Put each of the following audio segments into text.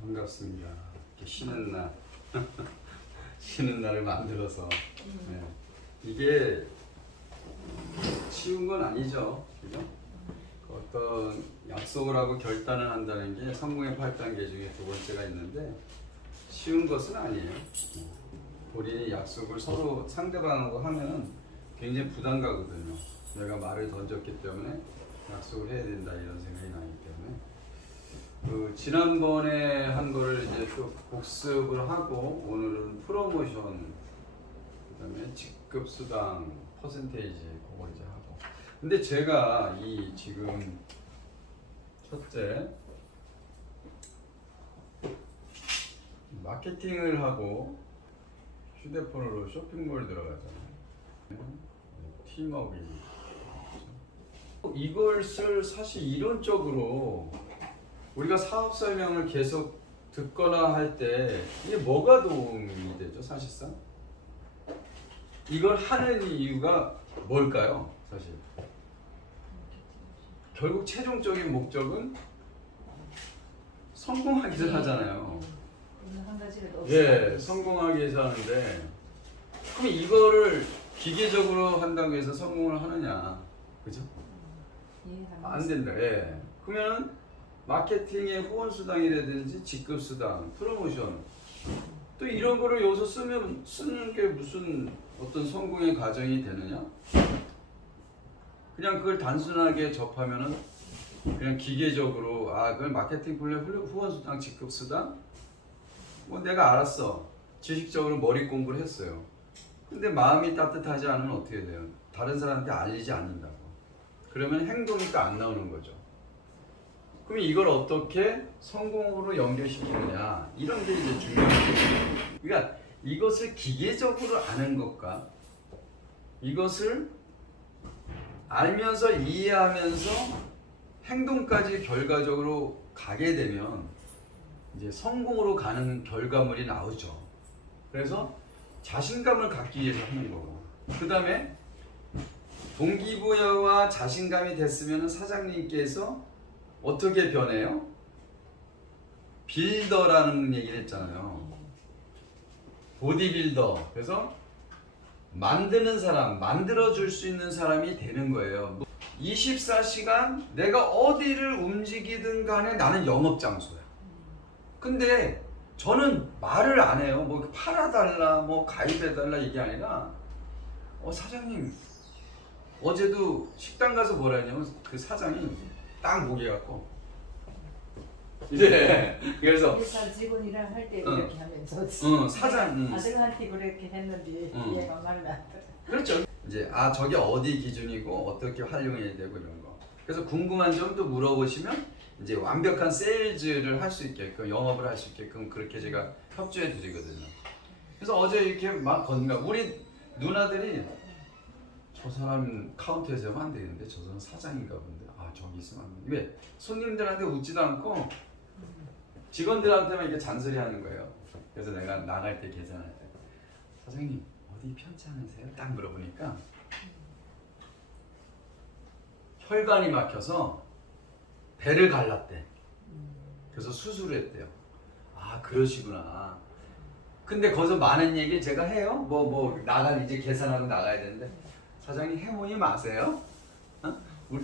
반갑습니다. 이렇게 쉬는 날, 쉬는 날을 만들어서 네. 이게 쉬운 건 아니죠, 그죠? 어떤 약속을 하고 결단을 한다는 게 성공의 8단계 중에 두 번째가 있는데 쉬운 것은 아니에요. 본인이 약속을 서로 상대방하고 하면 굉장히 부담 가거든요. 내가 말을 던졌기 때문에 약속을 해야 된다 이런 생각이 나기 때문에 지난번에 한 거를 이제 또 복습을 하고 오늘은 프로모션 그다음에 직급 수당 퍼센테이지 그걸 이제 하고 근데 제가 이 지금 첫째 마케팅을 하고 휴대폰으로 쇼핑몰 들어가잖아요. 팀워크 이것을 사실 이론적으로 우리가 사업 설명을 계속 듣거나 할 때 이게 뭐가 도움이 되죠, 사실상? 이걸 하는 이유가 뭘까요, 사실? 결국 최종적인 목적은 성공하기 위해서 하잖아요. 한 가지가 더 예, 성공하기 위해서 하는데 그럼 이거를 기계적으로 한다고 해서 성공을 하느냐, 그죠? 안 된다. 예. 그러면 마케팅의 후원 수당이라든지 직급 수당, 프로모션 또 이런 거를 여기서 쓰는 게 무슨 어떤 성공의 과정이 되느냐? 그냥 그걸 단순하게 접하면은 그냥 기계적으로 그걸 마케팅 플랫 후원 수당, 직급 수당 뭐 내가 알았어. 지식적으로 머리 공부를 했어요. 근데 마음이 따뜻하지 않으면 어떻게 돼요? 다른 사람한테 알리지 않는다고. 그러면 행동이 또 안 나오는 거죠. 그럼 이걸 어떻게 성공으로 연결시키느냐 이런 게 이제 중요한 거예요. 그러니까 이것을 기계적으로 아는 것과 이것을 알면서 이해하면서 행동까지 결과적으로 가게 되면 이제 성공으로 가는 결과물이 나오죠. 그래서 자신감을 갖기 위해서 하는 거고 그 다음에 동기부여와 자신감이 됐으면 사장님께서 어떻게 변해요? 빌더라는 얘기를 했잖아요. 보디빌더. 그래서 만드는 사람, 만들어줄 수 있는 사람이 되는 거예요. 24시간 내가 어디를 움직이든 간에 나는 영업장소야. 근데 저는 말을 안 해요. 뭐 팔아달라, 뭐 가입해달라 이게 아니라 사장님 어제도 식당 가서 뭐라 했냐면 그 사장이 딱 목에 갖고 이제 그래서 회사 직원이랑 할 때 이렇게 하면서 사장 아들한테 그렇게 했는데 얘가 말라. 그렇죠. 이제 저게 어디 기준이고 어떻게 활용해야 되고 이런 거. 그래서 궁금한 점도 물어보시면 이제 완벽한 세일즈를 할 수 있게끔 영업을 할 수 있게끔 그렇게 제가 협조해 드리거든요. 그래서 어제 이렇게 막 건강 우리 누나들이 저 사람 카운터에서 하면 안 되는데 저 사람 사장인가 본데 저기 있으면 안 돼. 왜? 손님들한테 웃지도 않고 직원들한테만 이렇게 잔소리 하는 거예요. 그래서 내가 나갈 때 계산할 때 사장님 어디 편치 않으세요? 딱 물어보니까 혈관이 막혀서 배를 갈랐대. 그래서 수술을 했대요. 그러시구나. 근데 거기서 많은 얘기 제가 해요. 뭐 이제 계산하고 나가야 되는데 사장님 해모임 아세요?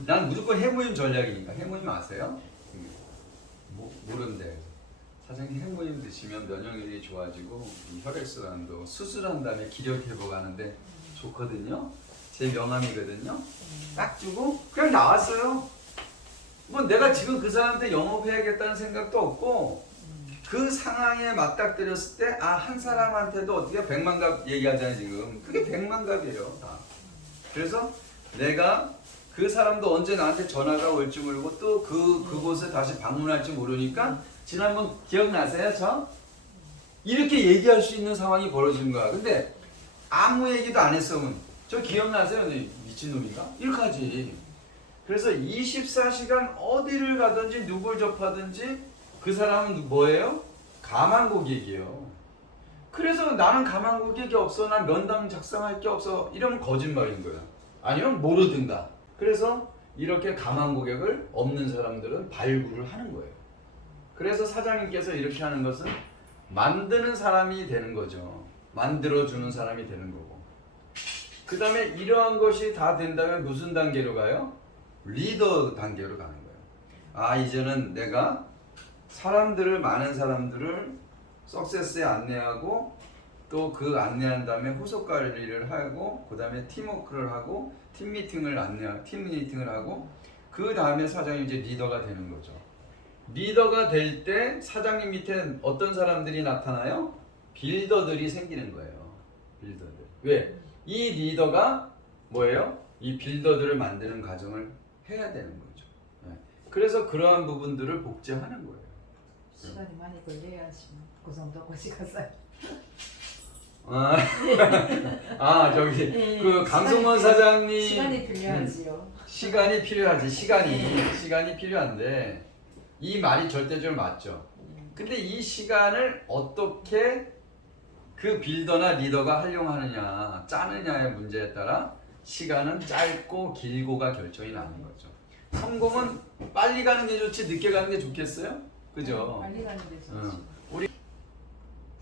난 무조건 해모임 전략이니까 해모임 아세요? 모른대. 사장님 해모임 드시면 면역력이 좋아지고 혈액순환도 수술한 다음에 기력 회복하는데 좋거든요. 제 명함이거든요. 딱 주고 그냥 나왔어요. 뭐 내가 지금 그 사람한테 영업해야겠다는 생각도 없고 그 상황에 맞닥뜨렸을 때 한 사람한테도 어떻게 100만갑 얘기하잖아요 지금. 그게 100만갑이에요 다. 그래서 내가 그 사람도 언제 나한테 전화가 올지 모르고 또 그곳에 다시 방문할지 모르니까 지난번 기억나세요 저? 이렇게 얘기할 수 있는 상황이 벌어진 거야. 근데 아무 얘기도 안 했으면 저 기억나세요? 미친놈인가? 이렇게 하지. 그래서 24시간 어디를 가든지 누굴 접하든지 그 사람은 뭐예요? 가만 고객이에요. 그래서 나는 가만 고객이 없어, 난 면담 작성할 게 없어 이러면 거짓말인 거야. 아니면 모르든가. 그래서 이렇게 가만 고객을 없는 사람들은 발굴을 하는 거예요. 그래서 사장님께서 이렇게 하는 것은 만드는 사람이 되는 거죠. 만들어주는 사람이 되는 거고. 그 다음에 이러한 것이 다 된다면 무슨 단계로 가요? 리더 단계로 가는 거예요. 아, 이제는 내가 많은 사람들을 석세스에 안내하고 또 그 안내한 다음에 후속 관리를 하고 그 다음에 팀워크를 하고 팀 미팅을 하고 그 다음에 사장이 이제 리더가 되는 거죠. 리더가 될 때 사장님 밑에 어떤 사람들이 나타나요? 빌더들이 생기는 거예요. 빌더들. 왜? 이 리더가 뭐예요? 이 빌더들을 만드는 과정을 해야 되는 거죠. 네. 그래서 그러한 부분들을 복제하는 거예요. 시간이 많이 걸려야지 그 정도까지 갔어요. 저기 그 강성원 사장님 시간이 필요하지요. 시간이 필요하지. 시간이 필요한데 이 말이 절대적으로 맞죠. 근데 이 시간을 어떻게 그 빌더나 리더가 활용하느냐, 짜느냐의 문제에 따라 시간은 짧고 길고가 결정이 나는 거죠. 성공은 빨리 가는 게 좋지 늦게 가는 게 좋겠어요? 그죠? 빨리 가는 게 좋지. 우리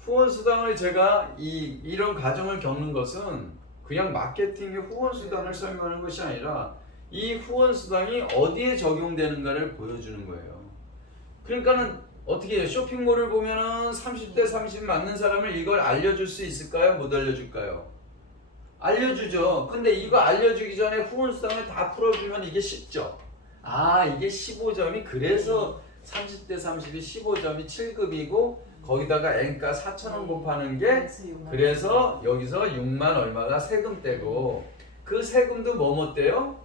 후원수당을 제가 이런 과정을 겪는 것은 그냥 마케팅의 후원수당을 설명하는 것이 아니라 이 후원수당이 어디에 적용되는가를 보여주는 거예요. 그러니까는 어떻게 해요? 쇼핑몰을 보면은 30대 30 맞는 사람을 이걸 알려줄 수 있을까요? 못 알려줄까요? 알려주죠. 근데 이거 알려주기 전에 후원수당을 다 풀어주면 이게 쉽죠. 아, 이게 15점이 그래서 30대 30이 15점이 7급이고 거기다가 N가 4,000원 곱하는 게 그래서 여기서 6만 얼마가 세금 떼고 그 세금도 뭐뭐 떼요?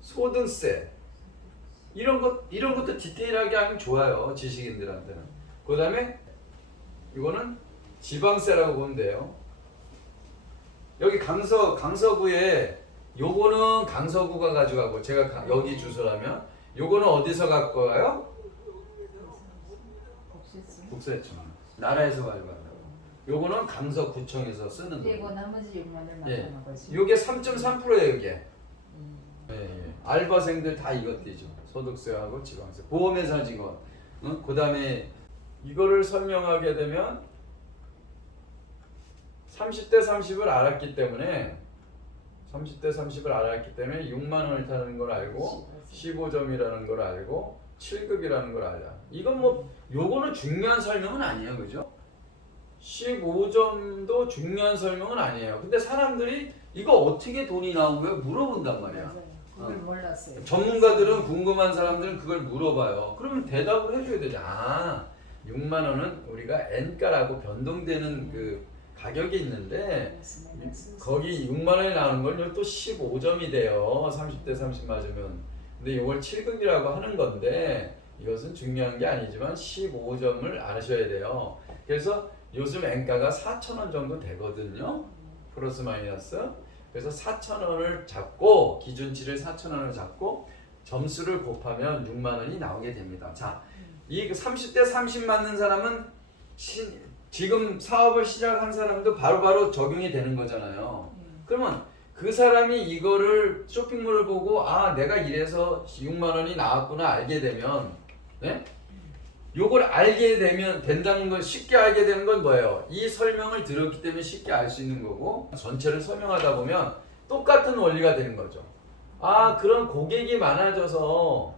소득세. 이런 것도 디테일하게 하면 좋아요. 지식인들한테는. 그 다음에 이거는 지방세라고 보면 돼요. 여기 강서구에 요거는 강서구가 가져가고 제가 여기 주소라면 요거는 어디서 갖고 와요? 국세청. 나라에서 발급한다고. 요거는 강서구청에서 쓰는 거예요. 그리고 나머지 6만을 예. 나타난 거지. 요게 3.3%예요, 이게. 예. 알바생들 다 이것 떼죠. 소득세하고 지방세, 보험회사 직원. 그 다음에 이거를 설명하게 되면 30대 30을 알았기 때문에 6만 원을 타는 걸 알고 15점이라는 걸 알고 7급이라는 걸 알아. 이건 뭐 요거는 중요한 설명은 아니에요, 그죠? 15점도 중요한 설명은 아니에요. 근데 사람들이 이거 어떻게 돈이 나온 거야 물어본단 말이야. 맞아요. 그걸 몰랐어요. 전문가들은 궁금한 사람들은 그걸 물어봐요. 그러면 대답을 해줘야 되죠. 아, 6만 원은 우리가 N가라고 변동되는 그 가격이 있는데 거기 6만 원이 나오는 건 또 15점이 돼요. 30대 30 맞으면. 근데 이걸 7급이라고 하는 건데 이것은 중요한 게 아니지만 15점을 아셔야 돼요. 그래서 요즘 N가가 4,000원 정도 되거든요. 플러스 마이너스. 그래서 4,000원을 잡고 기준치를 4,000원을 잡고 점수를 곱하면 6만 원이 나오게 됩니다. 자, 이 30대 30 맞는 사람은 지금 사업을 시작한 사람도 바로바로 적용이 되는 거잖아요. 그러면 그 사람이 이거를 쇼핑몰을 보고 아 내가 이래서 6만 원이 나왔구나 알게 되면 네? 요걸 알게 되면 된다는 건 쉽게 알게 되는 건 뭐예요? 이 설명을 들었기 때문에 쉽게 알 수 있는 거고 전체를 설명하다 보면 똑같은 원리가 되는 거죠. 아 그런 고객이 많아져서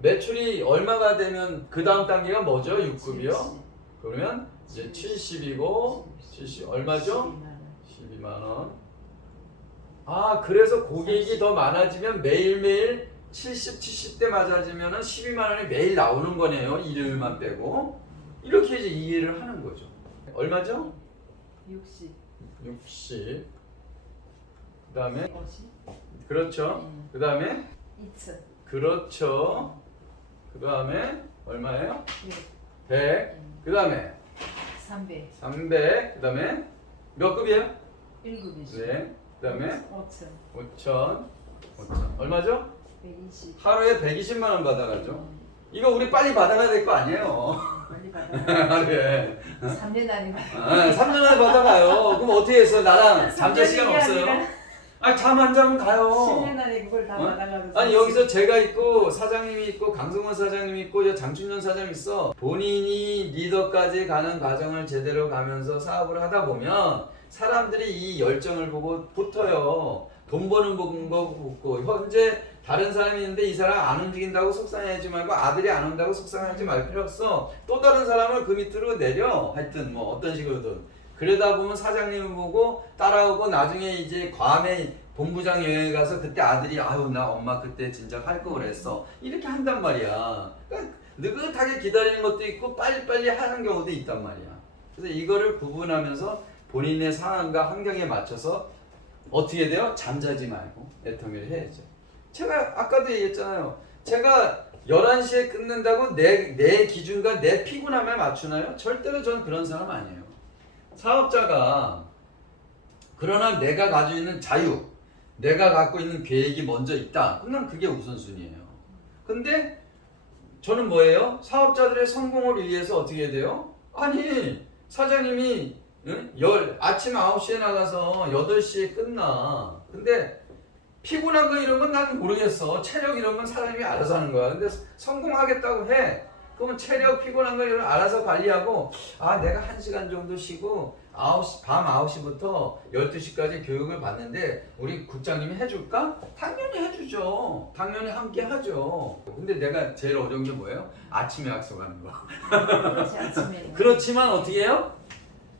매출이 얼마가 되면 그 다음 단계가 뭐죠? 6급이요? 그러면 이제 70이고 70 얼마죠? 12만 원. 아 그래서 고객이 더 많아지면 매일매일 70대 맞아지면 12만 원이 매일 나오는 거네요. 일요일만 빼고. 이렇게 이제 이해를 하는 거죠. 얼마죠? 60. 그 다음에 50. 그렇죠. 그 다음에 2천. 그렇죠. 그 다음에 얼마예요? 100. 그 다음에 300. 300. 그 다음에 몇 급이에요? 1급이죠. 네. 그 다음에 5천. 5천. 얼마죠? 120. 하루에 120만 원 받아가죠. 이거 우리 빨리 받아가야 될 거 아니에요. 빨리 받아. 하루에 3년 안에 받아. 3년 안에 받아가요. 그럼 어떻게 해서 나랑 잠잘 시간 없어요? 아, 잠 안 자면 가요. 신의 날에 그걸 다 받아가지고. 아니 여기서 제가 있고 사장님이 있고 강성원 사장님이 있고 장춘현 사장님 있어. 본인이 리더까지 가는 과정을 제대로 가면서 사업을 하다 보면 사람들이 이 열정을 보고 붙어요. 돈 버는 거 붙고. 현재 다른 사람이 있는데 이 사람 안 움직인다고 속상해하지 말고 아들이 안 온다고 속상하지 말 필요 없어. 또 다른 사람을 그 밑으로 내려. 하여튼 뭐 어떤 식으로든. 그러다 보면 사장님을 보고 따라오고 나중에 이제 괌에 본부장 여행에 가서 그때 아들이 아유 나 엄마 그때 진짜 할 거 그랬어. 이렇게 한단 말이야. 그러니까 느긋하게 기다리는 것도 있고 빨리빨리 하는 경우도 있단 말이야. 그래서 이거를 구분하면서 본인의 상황과 환경에 맞춰서 어떻게 돼요? 잠자지 말고 애통을 해야죠. 제가 아까도 얘기했잖아요. 제가 11시에 끝낸다고 내 기준과 내 피곤함에 맞추나요? 절대로 저는 그런 사람 아니에요. 사업자가 그러나 내가 가지고 있는 자유, 내가 갖고 있는 계획이 먼저 있다. 그럼 그게 우선순위예요. 근데 저는 뭐예요? 사업자들의 성공을 위해서 어떻게 해야 돼요? 아니 사장님이 아침 9시에 나가서 8시에 끝나. 근데 피곤한 거 이런 건 난 모르겠어. 체력 이런 건 사장님이 알아서 하는 거야. 근데 성공하겠다고 해. 그러면 체력 피곤한 거 이런 거 알아서 관리하고 아 내가 1시간 정도 쉬고 밤 9시부터 12시까지 교육을 받는데 우리 국장님이 해줄까? 당연히 해주죠. 당연히 함께 하죠. 근데 내가 제일 어려운 게 뭐예요? 아침에 약속하는 거. 그렇지, 아침에. 그렇지만 어떻게 해요?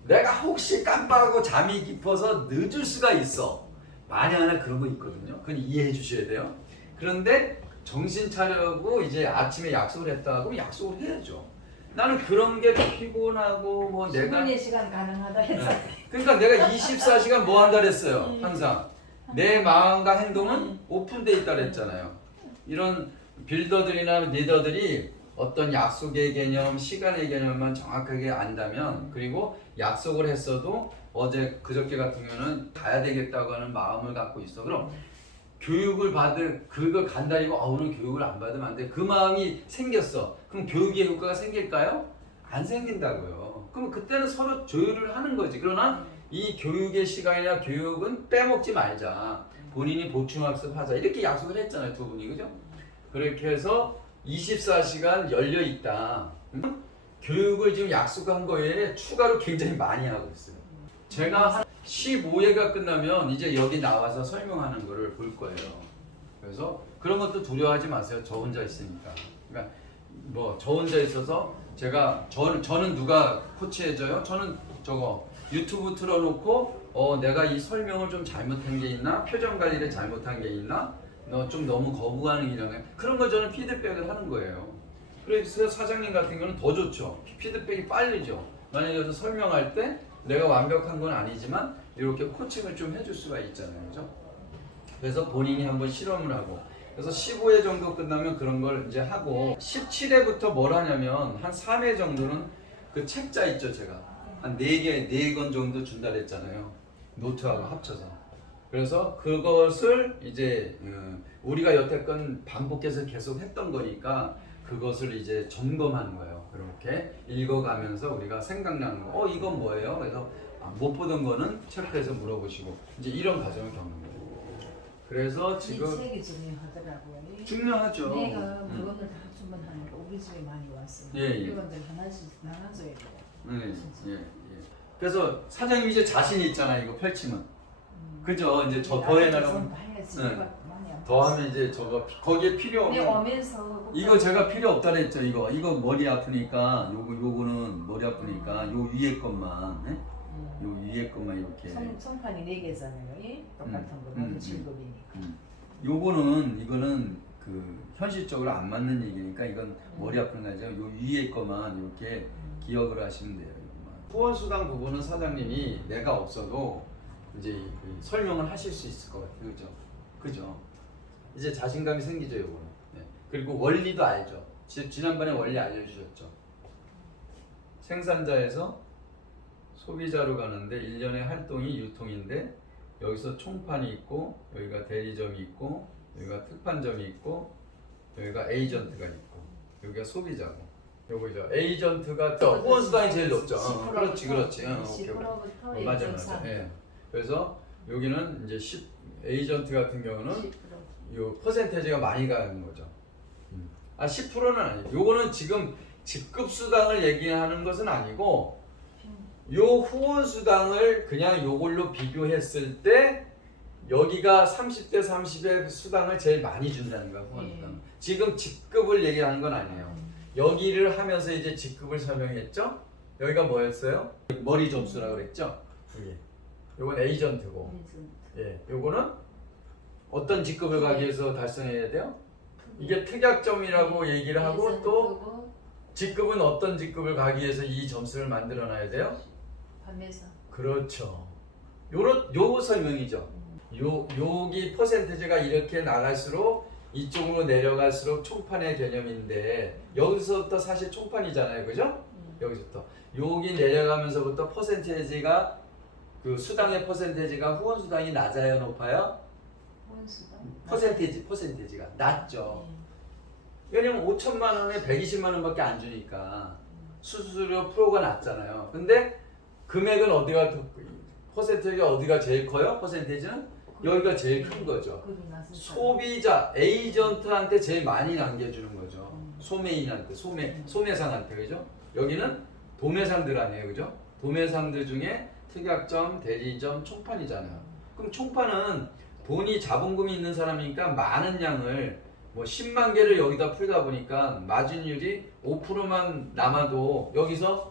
내가 혹시 깜빡하고 잠이 깊어서 늦을 수가 있어. 만에 하나 그런 거 있거든요. 그건 이해해 주셔야 돼요. 그런데 정신 차려고 이제 아침에 약속을 했다 하고 약속을 해야죠. 나는 그런 게 피곤하고 뭐 내가 10분의 시간 가능하다 해서. 그러니까 내가 24시간 뭐 한다 그랬어요. 항상 내 마음과 행동은 오픈돼 있다 그랬잖아요. 이런 빌더들이나 리더들이 어떤 약속의 개념, 시간의 개념만 정확하게 안다면 그리고 약속을 했어도 어제 그저께 같은 경우는 가야 되겠다고 하는 마음을 갖고 있어. 그럼 교육을 받을 그걸 간다리고 오늘 교육을 안 받으면 안 돼. 그 마음이 생겼어. 그럼 교육의 효과가 생길까요? 안 생긴다고요. 그럼 그때는 서로 조율을 하는 거지. 그러나 이 교육의 시간이나 교육은 빼먹지 말자. 본인이 보충학습하자. 이렇게 약속을 했잖아요. 두 분이. 그죠? 그렇게 해서 24시간 열려 있다. 교육을 지금 약속한 거에 추가로 굉장히 많이 하고 있어요. 제가 한 15회가 끝나면 이제 여기 나와서 설명하는 거를 볼 거예요. 그래서 그런 것도 두려워하지 마세요. 저 혼자 있으니까. 그러니까 뭐 저 혼자 있어서 저는 누가 코치해줘요? 저는 저거 유튜브 틀어놓고 내가 이 설명을 좀 잘못한 게 있나? 표정 관리를 잘못한 게 있나? 너 좀 너무 거부하는 이런 그런 거 저는 피드백을 하는 거예요. 그래서 사장님 같은 경우는 더 좋죠. 피드백이 빨리죠. 만약에 여기서 설명할 때 내가 완벽한 건 아니지만 이렇게 코칭을 좀 해줄 수가 있잖아요. 그죠? 그래서 본인이 한번 실험을 하고 그래서 15회 정도 끝나면 그런 걸 이제 하고 17회부터 뭘 하냐면 한 3회 정도는 그 책자 있죠. 제가 한 4권 정도 준다 그랬잖아요. 노트하고 합쳐서. 그래서 그것을 이제 우리가 여태껏 반복해서 계속 했던 거니까 그것을 이제 점검하는 거예요. 그렇게 읽어가면서 우리가 생각나는 거. 이건 뭐예요? 그래서 못 보던 거는 체크해서 물어보시고 이제 이런 과정을 겪는 거예요. 그래서 지금 이 책이 중요하더라고요. 중요하죠. 내가 물건을 다 주문하니까 우리 집에 많이 왔어요. 예. 물건들 하나씩 나눠줘야 돼요. 예. 그래서 사장님이 이제 자신이 있잖아요. 이거 펼치면. 그죠? 이제 저 더 해나가면 더 하면 이제 저거 거기에 필요 없는 오면서 이거 제가 필요 없다 그랬죠. 이거 머리 아프니까 요거는 머리 아프니까 요 위에 것만 요 위에 것만 이렇게 손판이 4개잖아요. 똑같은 거 모두 7급이니까. 이거는 그 현실적으로 안 맞는 얘기니까 이건 머리 아픈 거 아니라 요 위에 것만 이렇게 기억을 하시면 돼요. 후원수당 부분은 사장님이 내가 없어도 이제 설명을 하실 수 있을 것 같아요. 그죠? 이제 자신감이 생기죠, 요거는. 네. 그리고 원리도 알죠. 지난번에 원리 알려주셨죠. 생산자에서 소비자로 가는데 1년의 활동이 유통인데 여기서 총판이 있고 여기가 대리점이 있고 여기가 특판점이 있고 여기가 에이전트가 있고 여기가 소비자고 요거죠. 에이전트가 후원수당이 제일 높죠. 그렇지. 10%부터 맞아. 예. 그래서 여기는 이제 에이전트 같은 경우는 10%. 요 퍼센테이지가 많이 가는 거죠. 10%는 아니에요. 요거는 지금 직급 수당을 얘기하는 것은 아니고 요 후원 수당을 그냥 요걸로 비교했을 때 여기가 30대 30의 수당을 제일 많이 준다는 거야, 후원 수당. 지금 직급을 얘기하는 건 아니에요. 여기를 하면서 이제 직급을 설명했죠? 여기가 뭐였어요? 머리 점수라고 그랬죠? 이게. 요건 에이전트고. 예, 요거는 어떤 직급을 가기 위해서 달성해야 돼요? 이게 특약점이라고 얘기를 하고 또 직급은 어떤 직급을 가기 위해서 이 점수를 만들어 놔야 돼요? 판매사. 그렇죠. 요 설명이죠. 여기 퍼센테이지가 이렇게 나갈수록 이쪽으로 내려갈수록 총판의 개념인데 여기서부터 사실 총판이잖아요. 그죠? 여기서부터 여기 내려가면서부터 퍼센테이지가 그 수당의 퍼센테이지가 후원 수당이 낮아요, 높아요? 후원수당. 퍼센테이지가 낮죠. 왜냐면 5천만 원에 120만 원밖에 안 주니까 수수료 프로가 낮잖아요. 근데 금액은 어디가 퍼센테이지가 어디가 제일 커요? 퍼센테이지는 여기가 제일 큰 거죠. 소비자 에이전트한테 제일 많이 남겨주는 거죠. 소매인한테 소매상한테 그죠? 여기는 도매상들 아니에요, 그죠? 도매상들 중에 특약점, 대리점, 총판이잖아요. 그럼 총판은 돈이 자본금이 있는 사람이니까 많은 양을 뭐 10만 개를 여기다 풀다 보니까 마진율이 5%만 남아도 여기서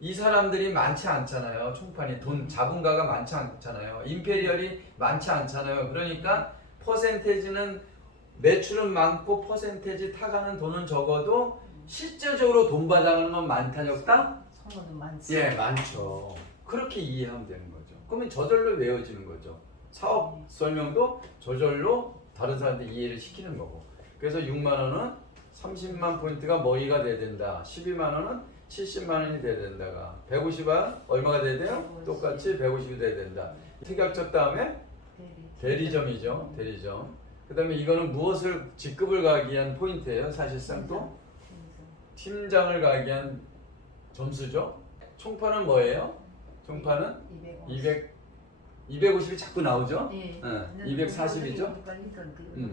이 사람들이 많지 않잖아요. 총판이 돈 자본가가 많지 않잖아요. 임페리얼이 많지 않잖아요. 그러니까 퍼센테이지는 매출은 많고 퍼센테이지 타가는 돈은 적어도 실질적으로 돈 받아가는 건 많다 적다? 성원은 많지. 예, 많죠. 그렇게 이해하면 되는 거죠. 그러면 저절로 외워지는 거죠. 사업 설명도 저절로 다른 사람한테 이해를 시키는 거고. 그래서 6만 원은 30만 포인트가 머리가 돼야 된다. 12만 원은 70만 원이 돼야 된다가 150원 얼마가 돼야 돼요? 150. 똑같이 150이 돼야 된다. 특약점 다음에 대리점이죠. 대리점. 그 다음에 이거는 무엇을 직급을 가기 위한 포인트예요. 사실상 또 팀장을 가기 위한 점수죠. 총판은 뭐예요? 총판은 250이 자꾸 나오죠? 네. 240이죠?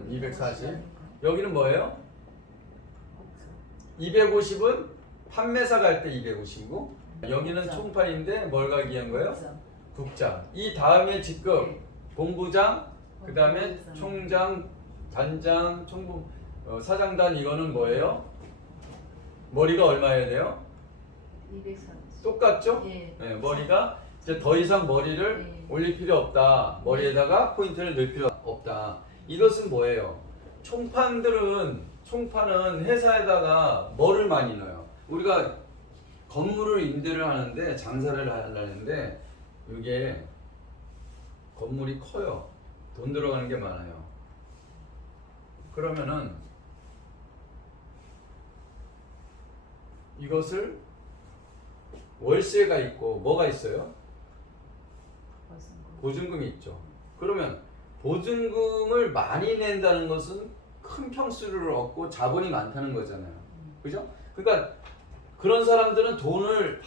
240. 여기는 뭐예요? 250은 판매사 갈 때 250이고 여기는 총판인데 뭘 가기 위한 거예요? 국장. 이 다음에 직급 본부장, 그 다음에 총장, 단장, 총부, 사장단 이거는 뭐예요? 머리가 얼마여야 돼요? 230. 똑같죠? 예. 네, 머리가 이제 더 이상 머리를 올릴 필요 없다. 머리에다가 포인트를 넣을 필요 없다. 이것은 뭐예요? 총판은 회사에다가 뭐를 많이 넣어요? 우리가 건물을 임대를 하는데 장사를 하려는데 이게 건물이 커요. 돈 들어가는 게 많아요. 그러면은 이것을 월세가 있고 뭐가 있어요? 보증금이 있죠. 그러면 보증금을 많이 낸다는 것은 큰 평수를 얻고 자본이 많다는 거잖아요. 그죠? 그러니까 그런 사람들은 돈을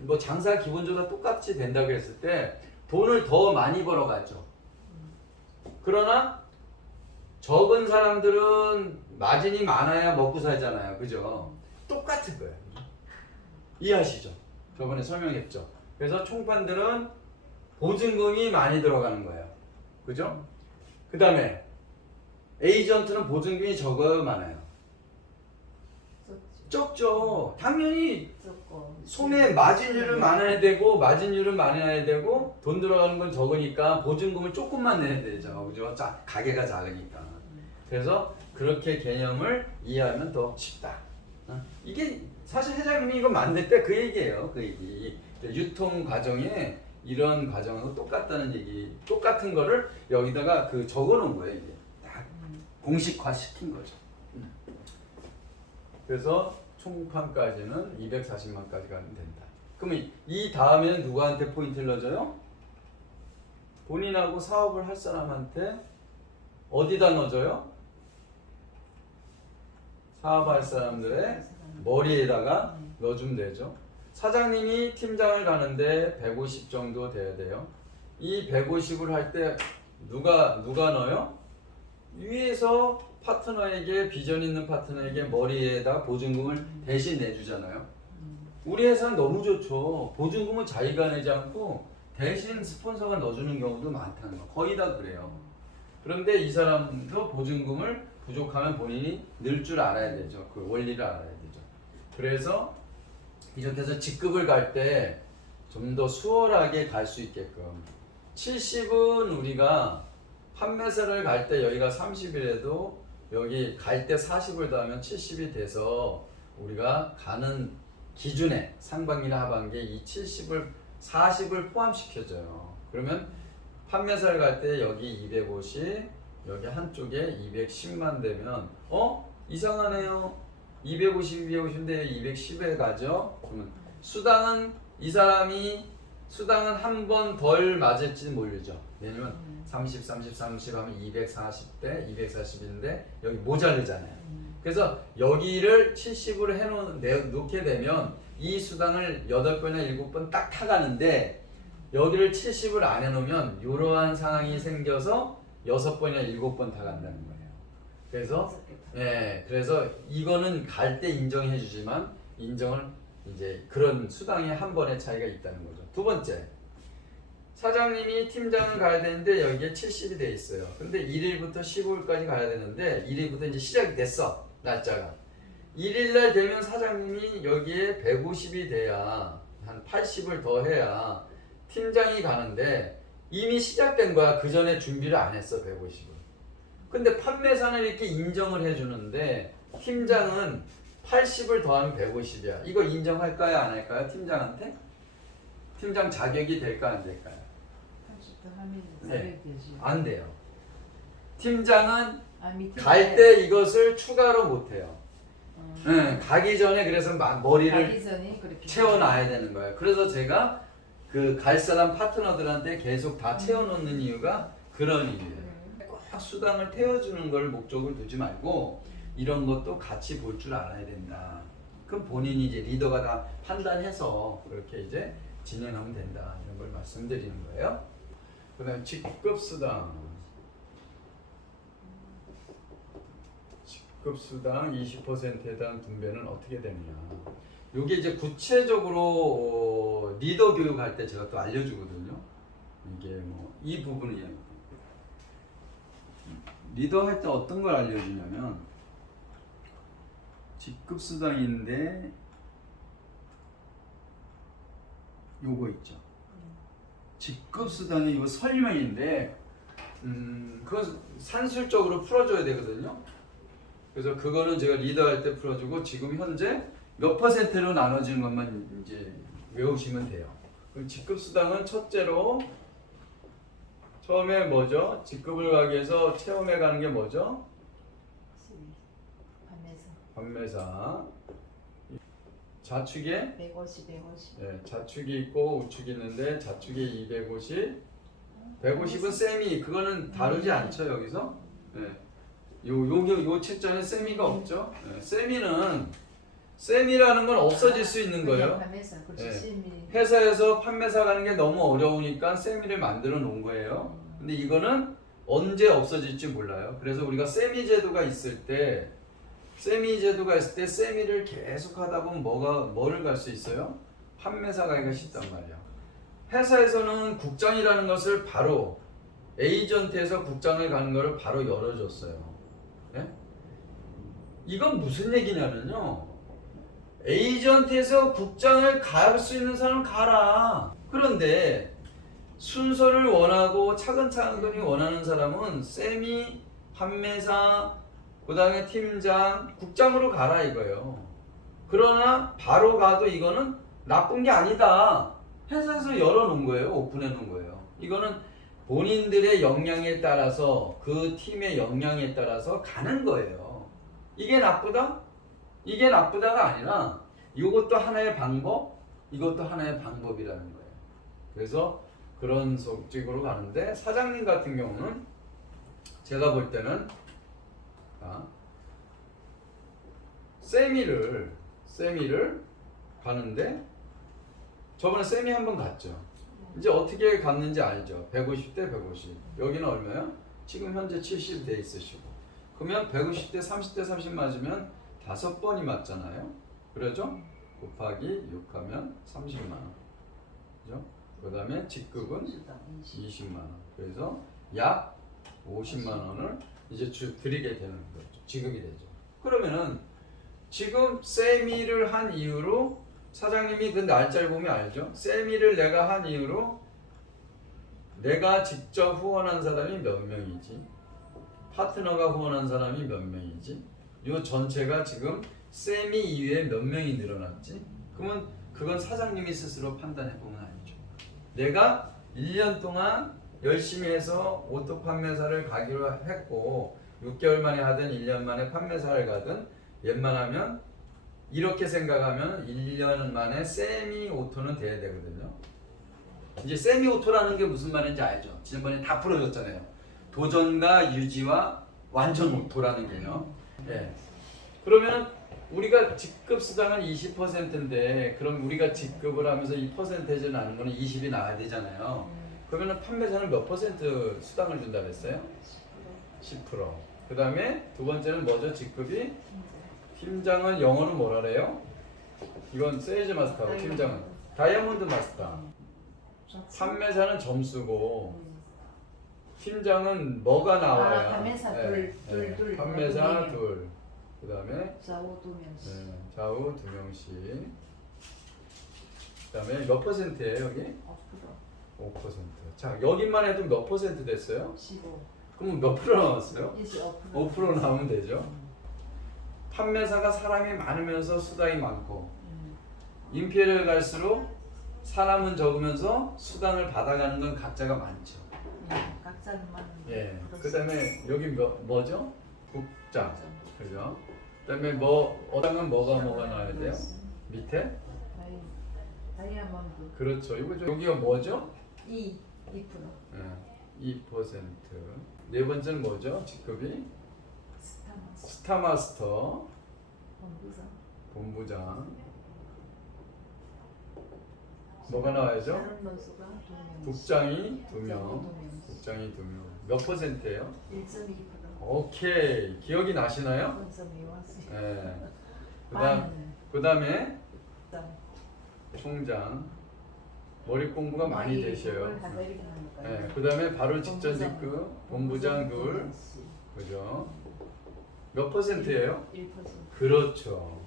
뭐 장사 기본적으로 똑같이 된다고 했을 때 돈을 더 많이 벌어가죠. 그러나 적은 사람들은 마진이 많아야 먹고 살잖아요. 그죠? 똑같은 거예요. 이해하시죠? 저번에 설명했죠. 그래서 총판들은 보증금이 많이 들어가는 거예요. 그죠? 그 다음에 에이전트는 보증금이 적어요, 많아요? 적죠. 당연히 소매 마진율은 많아야 되고 마진율은 많아야 되고 돈 들어가는 건 적으니까 보증금을 조금만 내야 되죠. 그죠? 가게가 작으니까. 그래서 그렇게 개념을 이해하면 더 쉽다. 이게 사실 회장님이 이거 만들 때 그 얘기예요. 그 얘기. 유통 과정에 이런 과정하고 똑같다는 얘기, 똑같은 거를 여기다가 그 적어 놓은 거예요. 이게 딱 공식화 시킨 거죠. 그래서 총판까지는 240만까지 가면 된다. 그러면 이 다음에는 누구한테 포인트를 넣어줘요? 본인하고 사업을 할 사람한테 어디다 넣어줘요? 사업할 사람들의 머리에다가 넣어주면 되죠. 사장님이 팀장을 가는데 150 정도 돼야 돼요. 이 150을 할 때 누가 넣어요? 위에서 파트너에게 비전 있는 파트너에게 머리에다 보증금을 대신 내주잖아요. 우리 회사는 너무 좋죠. 보증금을 자기가 내지 않고 대신 스폰서가 넣어주는 경우도 많다는 거. 거의 다 그래요. 그런데 이 사람도 보증금을 부족하면 본인이 늘 줄 알아야 되죠. 그 원리를 알아야 되죠. 그래서 이렇게 해서 직급을 갈 때 좀 더 수월하게 갈 수 있게끔 70은 우리가 판매사를 갈 때 여기가 30이라도 여기 갈 때 40을 더하면 70이 돼서 우리가 가는 기준에 상반기나 하반기에 이 70을 40을 포함시켜줘요. 그러면 판매사를 갈 때 여기 250 여기 한쪽에 210만 되면 이상하네요. 250, 250인데 210에 가죠. 그러면 수당은 이 사람이 수당은 한 번 덜 맞을지 모르죠. 왜냐면 30, 30, 30 하면 240대 240인데 여기 모자르잖아요. 그래서 여기를 70으로 놓게 되면 이 수당을 8번이나 7번 딱 타가는데 여기를 70을 안 해놓으면 이러한 상황이 생겨서 6번이나 7번 타간다는 거예요. 그래서 이거는 갈 때 인정해 주지만 인정을 이제 그런 수당이 한 번의 차이가 있다는 거죠. 두 번째, 사장님이 팀장을 가야 되는데 여기에 70이 돼 있어요. 근데 1일부터 15일까지 가야 되는데 1일부터 이제 시작이 됐어. 날짜가 1일날 되면 사장님이 여기에 150이 돼야 한 80을 더 해야 팀장이 가는데 이미 시작된 거야. 그 전에 준비를 안 했어. 150을. 근데 판매사는 이렇게 인정을 해주는데 팀장은 80을 더하면 150이야. 이거 인정할까요? 안 할까요? 팀장한테? 팀장 자격이 될까 안 될까요? 80도 하면 네. 되죠. 안 돼요. 팀장은 밑에 갈 때 이것을 추가로 못 해요. 가기 전에 그래서 막 머리를 가기 전에 그렇게 채워놔야 되는 거예요. 그래서 제가 그 갈 사람 파트너들한테 계속 다 채워놓는 이유가 그런 이유예요. 꼭 수당을 태워주는 걸 목적을 두지 말고 이런 것도 같이 볼 줄 알아야 된다. 그럼 본인이 이제 리더가 다 판단해서 그렇게 이제 진행하면 된다. 이런 걸 말씀드리는 거예요. 그 다음에 직급수당. 직급수당 20%에 대한 분배는 어떻게 되느냐. 이게 이제 구체적으로 리더 교육할 때 제가 또 알려주거든요. 이게 뭐 이 부분이에요. 리더 할 때 어떤 걸 알려주냐면 직급수당인데 요거 있죠. 직급수당이 이거 설명인데 그거 산술적으로 풀어줘야 되거든요. 그래서 그거는 제가 리더할 때 풀어주고 지금 현재 몇 퍼센트로 나눠진 것만 이제 외우시면 돼요. 그럼 직급수당은 첫째로 처음에 뭐죠? 직급을 가기 위해서 체험해 가는 게 뭐죠? 판매사. 좌측에 150. 네, 좌측이 있고 우측이 있는데 좌측에 250, 150은 세미. 그거는 다루지 않죠 여기서. 네. 요 책장에 세미가 없죠. 네. 세미라는 건 없어질 수 있는 거예요. 판매사. 네. 세미. 회사에서 판매사 가는 게 너무 어려우니까 세미를 만들어 놓은 거예요. 근데 이거는 언제 없어질지 몰라요. 그래서 우리가 세미 제도가 있을 때 세미를 계속 하다 보면 뭐를 갈 수 있어요? 판매사 가기가 쉽단 말이야. 회사에서는 국장이라는 것을 바로 에이전트에서 국장을 가는 것을 바로 열어줬어요. 네? 이건 무슨 얘기냐면요. 에이전트에서 국장을 갈 수 있는 사람은 가라. 그런데 순서를 원하고 차근차근히 원하는 사람은 세미, 판매사, 그 다음에 팀장, 국장으로 가라 이거예요. 그러나 바로 가도 이거는 나쁜 게 아니다. 회사에서 열어놓은 거예요. 오픈해 놓은 거예요. 이거는 본인들의 역량에 따라서 그 팀의 역량에 따라서 가는 거예요. 이게 나쁘다? 이게 나쁘다가 아니라 이것도 하나의 방법, 이것도 하나의 방법이라는 거예요. 그래서 그런 속직으로 가는데 사장님 같은 경우는 제가 볼 때는 세미를 가는데 저번에 세미 한번 갔죠. 이제 어떻게 갔는지 알죠? 150대 150. 여기는 얼마야? 지금 현재 70 돼 있으시고. 그러면 150대 30대 30 맞으면 5번이 맞잖아요. 그러죠? 곱하기 6하면 30만 원. 그죠? 그 다음에 직급은 20만 원. 그래서 약 50만 원을 이제 드리게 되는 거죠. 지급이 되죠. 그러면은 지금 세미를 한 이후로 사장님이 그 날짜를 보면 알죠? 세미를 내가 한 이후로 내가 직접 후원한 사람이 몇 명이지? 파트너가 후원한 사람이 몇 명이지? 이 전체가 지금 세미 이후에 몇 명이 늘어났지? 그러면 그건 사장님이 스스로 판단해 보면 알죠. 내가 1년 동안 열심히 해서 오토 판매사를 가기로 했고 6개월 만에 하든 1년 만에 판매사를 가든 웬만하면 이렇게 생각하면 1년 만에 세미 오토는 돼야 되거든요. 이제 세미 오토라는 게 무슨 말인지 알죠? 지난번에 다 풀어줬잖아요. 도전과 유지와 완전 오토라는 개념. 예. 그러면 우리가 직급 수당은 20%인데 그럼 우리가 직급을 하면서 이 퍼센테이지 나는 거는 20이 나와야 되잖아요. 그러면 판매사는 몇 퍼센트 수당을 준다 그랬어요? 10%. 그 다음에 두 번째는 뭐죠? 직급이? 팀장은 영어는 뭐라 그래요? 이건 세일즈 마스터고 팀장은 다이아몬드 마스터. 판매사는 점수고 팀장은 뭐가 나와야? 판매사 둘. 판매사 둘. 그 다음에 좌우 2명씩. 좌우 2명씩. 그 다음에 몇 퍼센트예요 여기? 5%. 자 여기만 해도 몇 퍼센트 됐어요? 15. 그럼 몇 프로 나왔어요? 25%. 5% 나오면 되죠. 판매사가 사람이 많으면서 수당이 많고 인피를 갈수록 사람은 적으면서 수당을 받아가는 건 각자가 많죠. 각자는 많은데. 예. 그다음에 여기 뭐죠? 국장. 그죠? 그다음에 뭐 어당은 뭐가 나와야 돼요? 밑에? 다이아몬드. 그렇죠. 이거죠. 여기가 뭐죠? 2%. 예. 2%. 네 번째는 뭐죠? 직급이? 스타마스터. 본부장. 뭐가 나와야죠? 국장이 2명. 국장이 2명. 몇 퍼센트예요? 1.2%. 오케이. 기억이 나시나요? 네. 그다음에 총장. 머리 공부가 많이 되셔요. 네. 그다음에 바로 직전 직급 본부장 둘. 그죠? 몇 퍼센트예요? 1%. 그렇죠.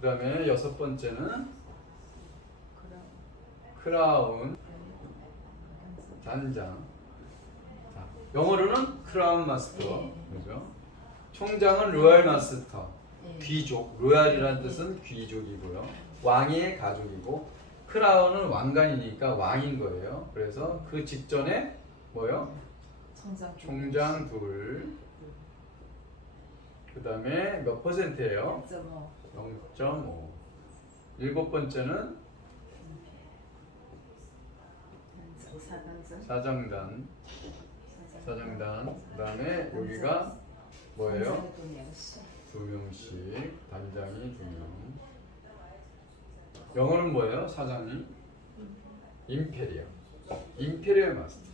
그다음에 여섯 번째는 크라운 단장. 자, 영어로는 크라운 마스터. 그죠? 총장은 로얄 마스터. 귀족. 로얄이라는 뜻은 귀족이고요. 왕의 가족이고 크라운은 왕관이니까 왕인 거예요. 그래서 그 직전에 뭐요? 총장 둘. 그 다음에 몇 퍼센트예요? 0.5. 일곱 번째는 사장단. 그 다음에 여기가 뭐예요? 2명씩. 단장이 2명. 영어는 뭐예요? 사장이? 임페리얼. 임페리얼 마스터.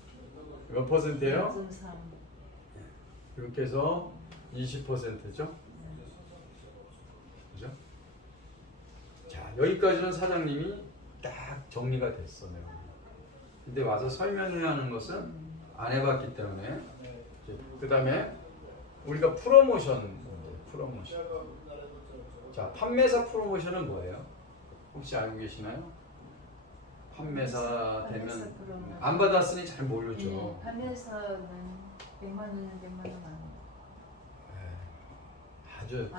몇 퍼센트예요? 0.3. 이렇게 해서 20%죠? 그죠? 자, 여기까지는 사장님이 딱 정리가 됐어, 내가. 근데 와서 설명해야 하는 것은 안 해봤기 때문에. 그 다음에 우리가 프로모션. 자, 판매사 프로모션은 뭐예요? 혹시 알고 계시나요? 판매사 되면 안 받았으니 잘 모르죠. 판매사는 100만 원 안. 아주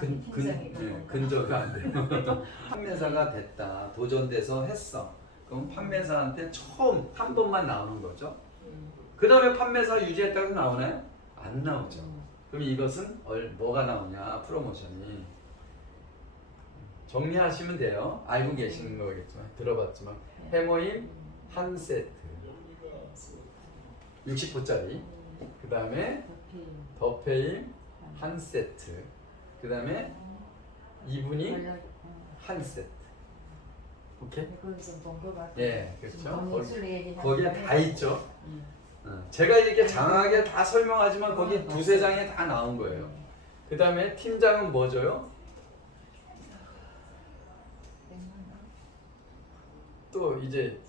근저가 안 돼요. 판매사가 됐다, 도전돼서 했어. 그럼 판매사한테 처음 한 번만 나오는 거죠. 그 다음에 판매사 유지했다고 나오나요? 안 나오죠. 그럼 이것은 뭐가 나오냐? 프로모션이. 정리하시면 돼요. 알고 계시는 거겠지만 들어봤지만 해모임 한 세트 60호짜리. 그 다음에 더페임 한 세트. 그 다음에 이분이 한 세트. 오케이? 거기서 본것 같아. 예, 그렇죠. 건물술 얘기 거기에 다 있죠. 제가 이렇게 장황하게 다 설명하지만 거기 두세 장에 다 나온 거예요. 그 다음에 팀장은 뭐 줘요? 또 이제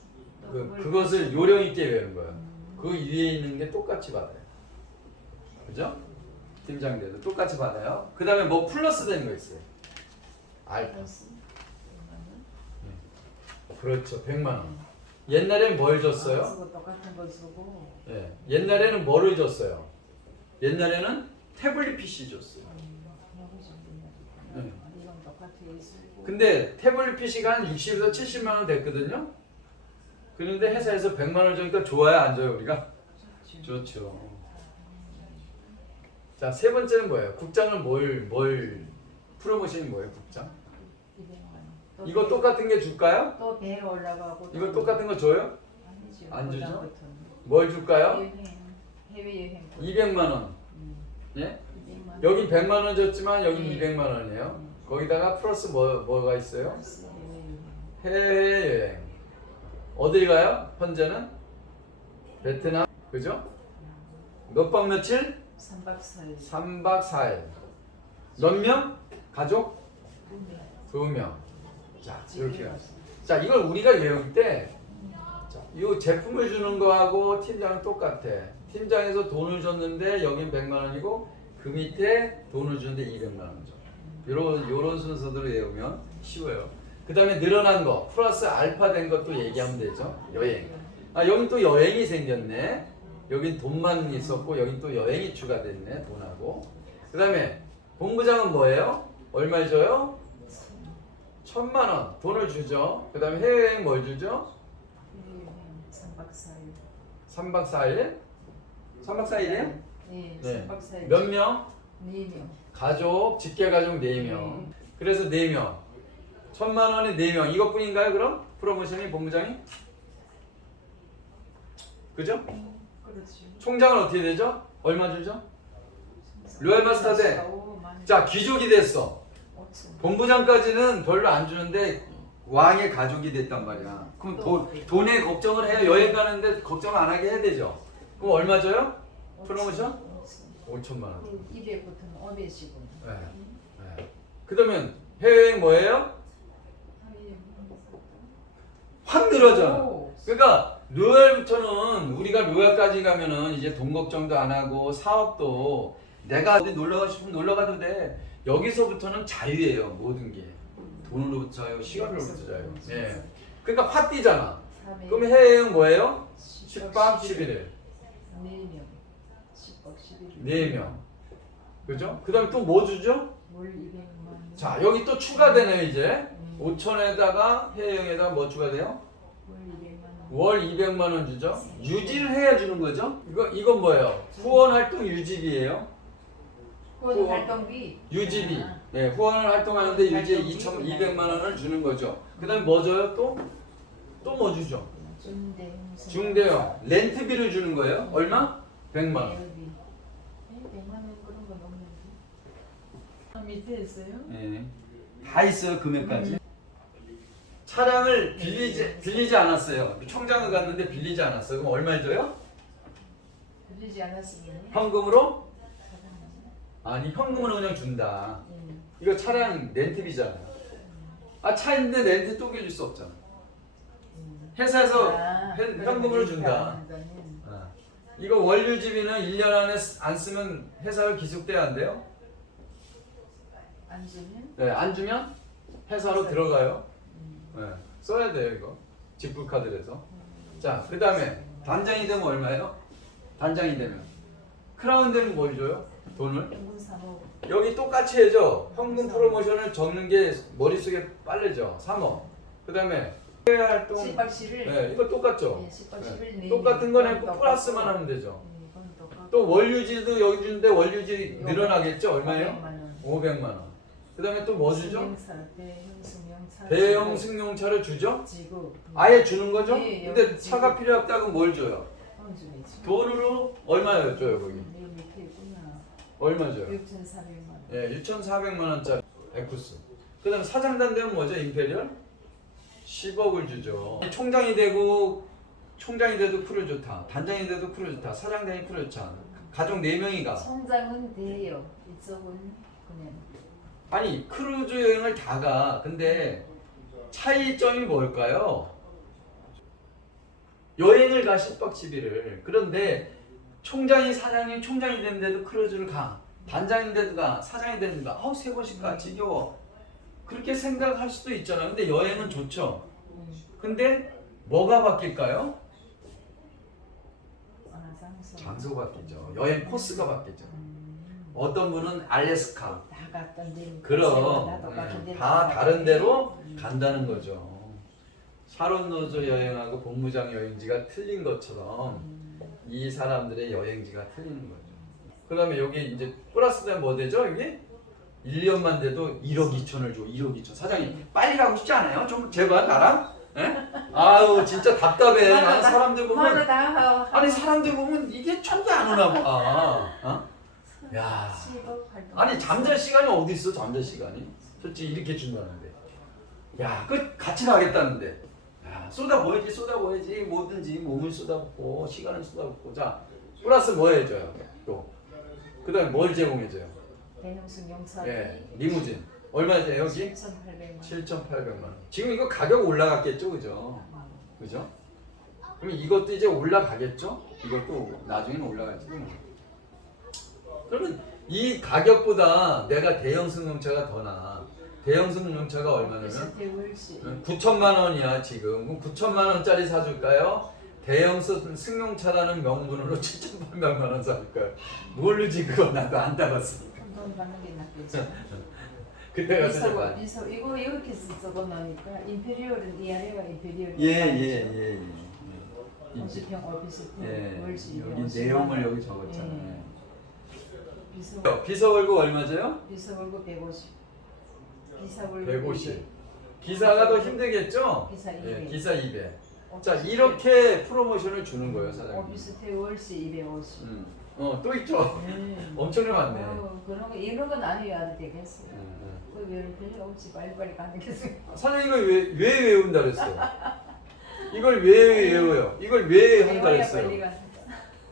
그것을 요령 있게 외우는 거예요. 그 위에 있는 게 똑같이 받아요. 그죠? 팀장들도 똑같이 받아요. 그 다음에 뭐 플러스 되는 거 있어요. 알파. 그렇죠. 100만 원. 옛날엔 뭘 줬어요? 쓰고 똑같은 걸 쓰고. 예. 옛날에는 뭐를 줬어요? 옛날에는 태블릿 PC 줬어요. 네. 이건 똑같이 쓰고. 근데 태블릿 PC가 한 60에서 70만 원 됐거든요. 그런데 회사에서 100만 원 주니까 좋아요, 안 좋아요, 우리가? 좋죠. 자, 세 번째는 뭐예요? 국장은 뭘 프로모션이 뭐예요, 국장? 200만 원. 이거 똑같은 게 줄까요? 또 배가 올라가고. 이거 똑같은 거 줘요? 아니죠. 안 주죠? 그다음부터는. 뭘 줄까요? 해외여행. 200만 원. 예? 200만 원. 여긴 100만 원 줬지만 여긴 네. 200만 원이에요. 거기다가 플러스 뭐가 있어요? 해외여행. 해외여행. 어딜 가요? 현재는 베트남. 그죠? 몇 박 며칠? 3박 4일. 3박 4일. 몇 명? 가족? 2명. 2명. 자, 이렇게 가요. 자, 이걸 우리가 외울 때, 자, 이 제품을 주는 거하고 팀장은 똑같아. 팀장에서 돈을 줬는데 여긴 100만 원이고 그 밑에 돈을 주는데 200만 원 줘. 요런 순서대로 외우면 쉬워요. 그 다음에 늘어난 거, 플러스 알파 된 것도 얘기하면 되죠. 여행. 아, 여긴 또 여행이 생겼네. 여긴 돈만 있었고 여긴 또 여행이 추가됐네. 돈하고. 그 다음에 본부장은 뭐예요? 얼마 줘요? 1,000만 원 돈을 주죠. 그 다음에 해외여행 뭘 주죠? 해외여행 3박 4일. 3박 4일? 3박 4일이에요? 네, 네. 3박 4일. 몇 명? 4명. 가족, 직계가족 4명. 그래서 4명. 1,000만 원에 4명. 이것뿐인가요, 그럼? 프로모션이 본부장이? 그죠? 그렇지. 총장은 어떻게 되죠? 얼마 주죠? 로얄 마스터 대. 5만. 자, 귀족이 됐어. 5천. 본부장까지는 별로 안 주는데 왕의 가족이 됐단 말이야. 그럼 돈에 걱정을 해요. 여행 가는데 걱정 안 하게 해야 되죠. 그럼 얼마 줘요? 프로모션? 5천만 원. 200부터는 500씩은. 네. 네. 그러면 해외여행 뭐예요? 확 늘어져. 그러니까 로얄부터는 우리가 로얄까지 가면은 이제 돈 걱정도 안 하고 사업도 내가 어디 놀러 가고 싶으면 놀러 가도 돼. 여기서부터는 자유예요. 모든 게. 돈으로부터 자유, 시간으로부터 자유. 예. 그러니까 확 뛰잖아. 그럼 해외여행 뭐예요? 10박 11일. 4명. 10박 11일. 4명. 그죠? 그 다음에 또 뭐 주죠? 월 200만 원. 자, 여기 또 추가되네요, 이제. 5천에다가 해외여행에다가 뭐 추가돼요? 월 200만 원. 월 200만 원 주죠. 유지를 해야 주는 거죠. 이건 뭐예요? 후원 활동 유지비예요. 후원 활동비. 유지비. 아. 예, 후원을 활동하는데 유지에 활동비. 2,200만 원을 주는 거죠. 그다음에 뭐 줘요? 또 뭐 주죠? 중대형. 중대형 렌트비를 주는 거예요. 얼마? 100만 원. 100만 원 그런 건 없는데. 밑에 있어요? 예. 다 있어요, 금액까지. 차량을 빌리지 않았어요. 총장을 갔는데 빌리지 않았어요. 그럼 얼마 줘요? 빌리지 않았으면. 현금으로? 아니, 현금으로 그냥 준다. 이거 차량 렌트비잖아. 아, 차 있는데 렌트 또 빌릴 수 없잖아. 회사에서 현금으로 준다. 아. 이거 원유지비는 1년 안에 안 쓰면 회사를 기속돼야 안 돼요? 안 주면? 네, 안 주면 회사로 들어가요. 네, 써야 돼요, 이거. 직불카드에서. 자, 그 다음에 단장이 되면 얼마예요? 단장이 되면. 크라운 되면 뭘 줘요? 돈을? 현금 3억. 여기 똑같이 해줘. 현금 프로모션을 적는 게 머릿속에 빨래져. 3억. 그 다음에 해외 활동. 10박 10일. 네, 이거 똑같죠? 네, 10박 10일. 네. 똑같은 건 했고 플러스만 하면 되죠. 또 원유지도 여기 주는데 원유지 늘어나겠죠? 얼마예요? 500만 원. 그 다음에 또 뭐 주죠? 대형 승용차를 주죠? 지구. 아예 주는 거죠? 네, 근데 여기 차가 필요 없다고 뭘 줘요? 돈 주겠지. 돈으로 얼마 줘요 거기? 여기 밑에 있구나. 얼마 줘요? 6,400만 원. 예, 6,400만 원짜리 에쿠스. 그 다음에 사장단 되면 뭐죠? 임페리얼? 10억을 주죠. 총장이 돼도 크루 좋다. 단장이 돼도 크루 좋다. 사장장이 크루 좋다. 가족 4명이가. 성장은 돼요. 이쪽은 그냥 아니 크루즈 여행을 다 가. 근데 차이점이 뭘까요? 여행을 가 10박 11일. 그런데 총장이 됐는데도 크루즈를 가. 단장인데도 가. 사장이 됐는데 가. 3번씩 가. 지겨워. 그렇게 생각할 수도 있잖아요. 근데 여행은 좋죠. 근데 뭐가 바뀔까요? 장소 바뀌죠. 여행 코스가 바뀌죠. 어떤 분은 알래스카. 다 갔던 데 그럼 다 다른 데로 간다는 거죠. 샤론 노조 여행하고 본부장 여행지가 틀린 것처럼 이 사람들의 여행지가 틀리는 거죠. 그 다음에 여기 이제 플러스 되면 뭐 되죠? 이게 1년만 돼도 1억 2천을 줘. 1억 2천. 사장님 빨리 가고 싶지 않아요? 좀 제발 나랑? 에? 아유 진짜 답답해. 나는 사람들 보면 아니 사람들 보면 이게 천개 안 오나 봐. 어? 야. 아니 잠잘 시간이 어디 있어? 잠잘 시간이? 솔직히 이렇게 준다는데. 야, 그 같이 가겠다는데. 야, 쏟아부어야지. 뭐든지 몸을 쏟아붓고 시간을 쏟아붓고. 자, 플러스 뭐 해줘요? 또. 그다음에 뭘 제공해줘요? 대형 승용차. 예, 리무진. 얼마죠 여기? 7,800만. 7,800만 원. 지금 이거 가격 올라갔겠죠, 그죠? 그죠? 그럼 이것도 이제 올라가겠죠? 이것도 나중에는 올라갈지도 몰라. 그러면 이 가격보다 내가 대형 승용차가 더 나아. 대형 승용차가 얼마냐면 9천만 원이야 지금. 그럼 9천만 원짜리 사줄까요? 대형 승용차라는 명분으로 7,800만 원 사줄까요? 모르지 그거 나도 안 따봤으니까. 돈 받는 게 낫겠죠. 그때 가서 비서 이거 이렇게 쓰고 나니까 임페리얼은 이 아래가 임페리얼. 예. 50평 오피스텔 예. 월시. 여기 내용을 여기 적었잖아요. 비서 비서 월급 얼마죠? 비서 월급 150. 기사 월급 150. 기사가 더 힘들겠죠? 기사 200. 예, 기사 200. 자 이렇게 프로모션을 주는 거예요 사장님. 오피스텔 월시 250. 또 있죠. 엄청나게 많네. 그런 거 이런 건 안 외워도 되겠어요. 왜 별로 없이 빨리빨리 가는 게 사장님 이걸 왜 외운다 그랬어요? 이걸 왜 외워요? 이걸 왜 한다 그랬어요?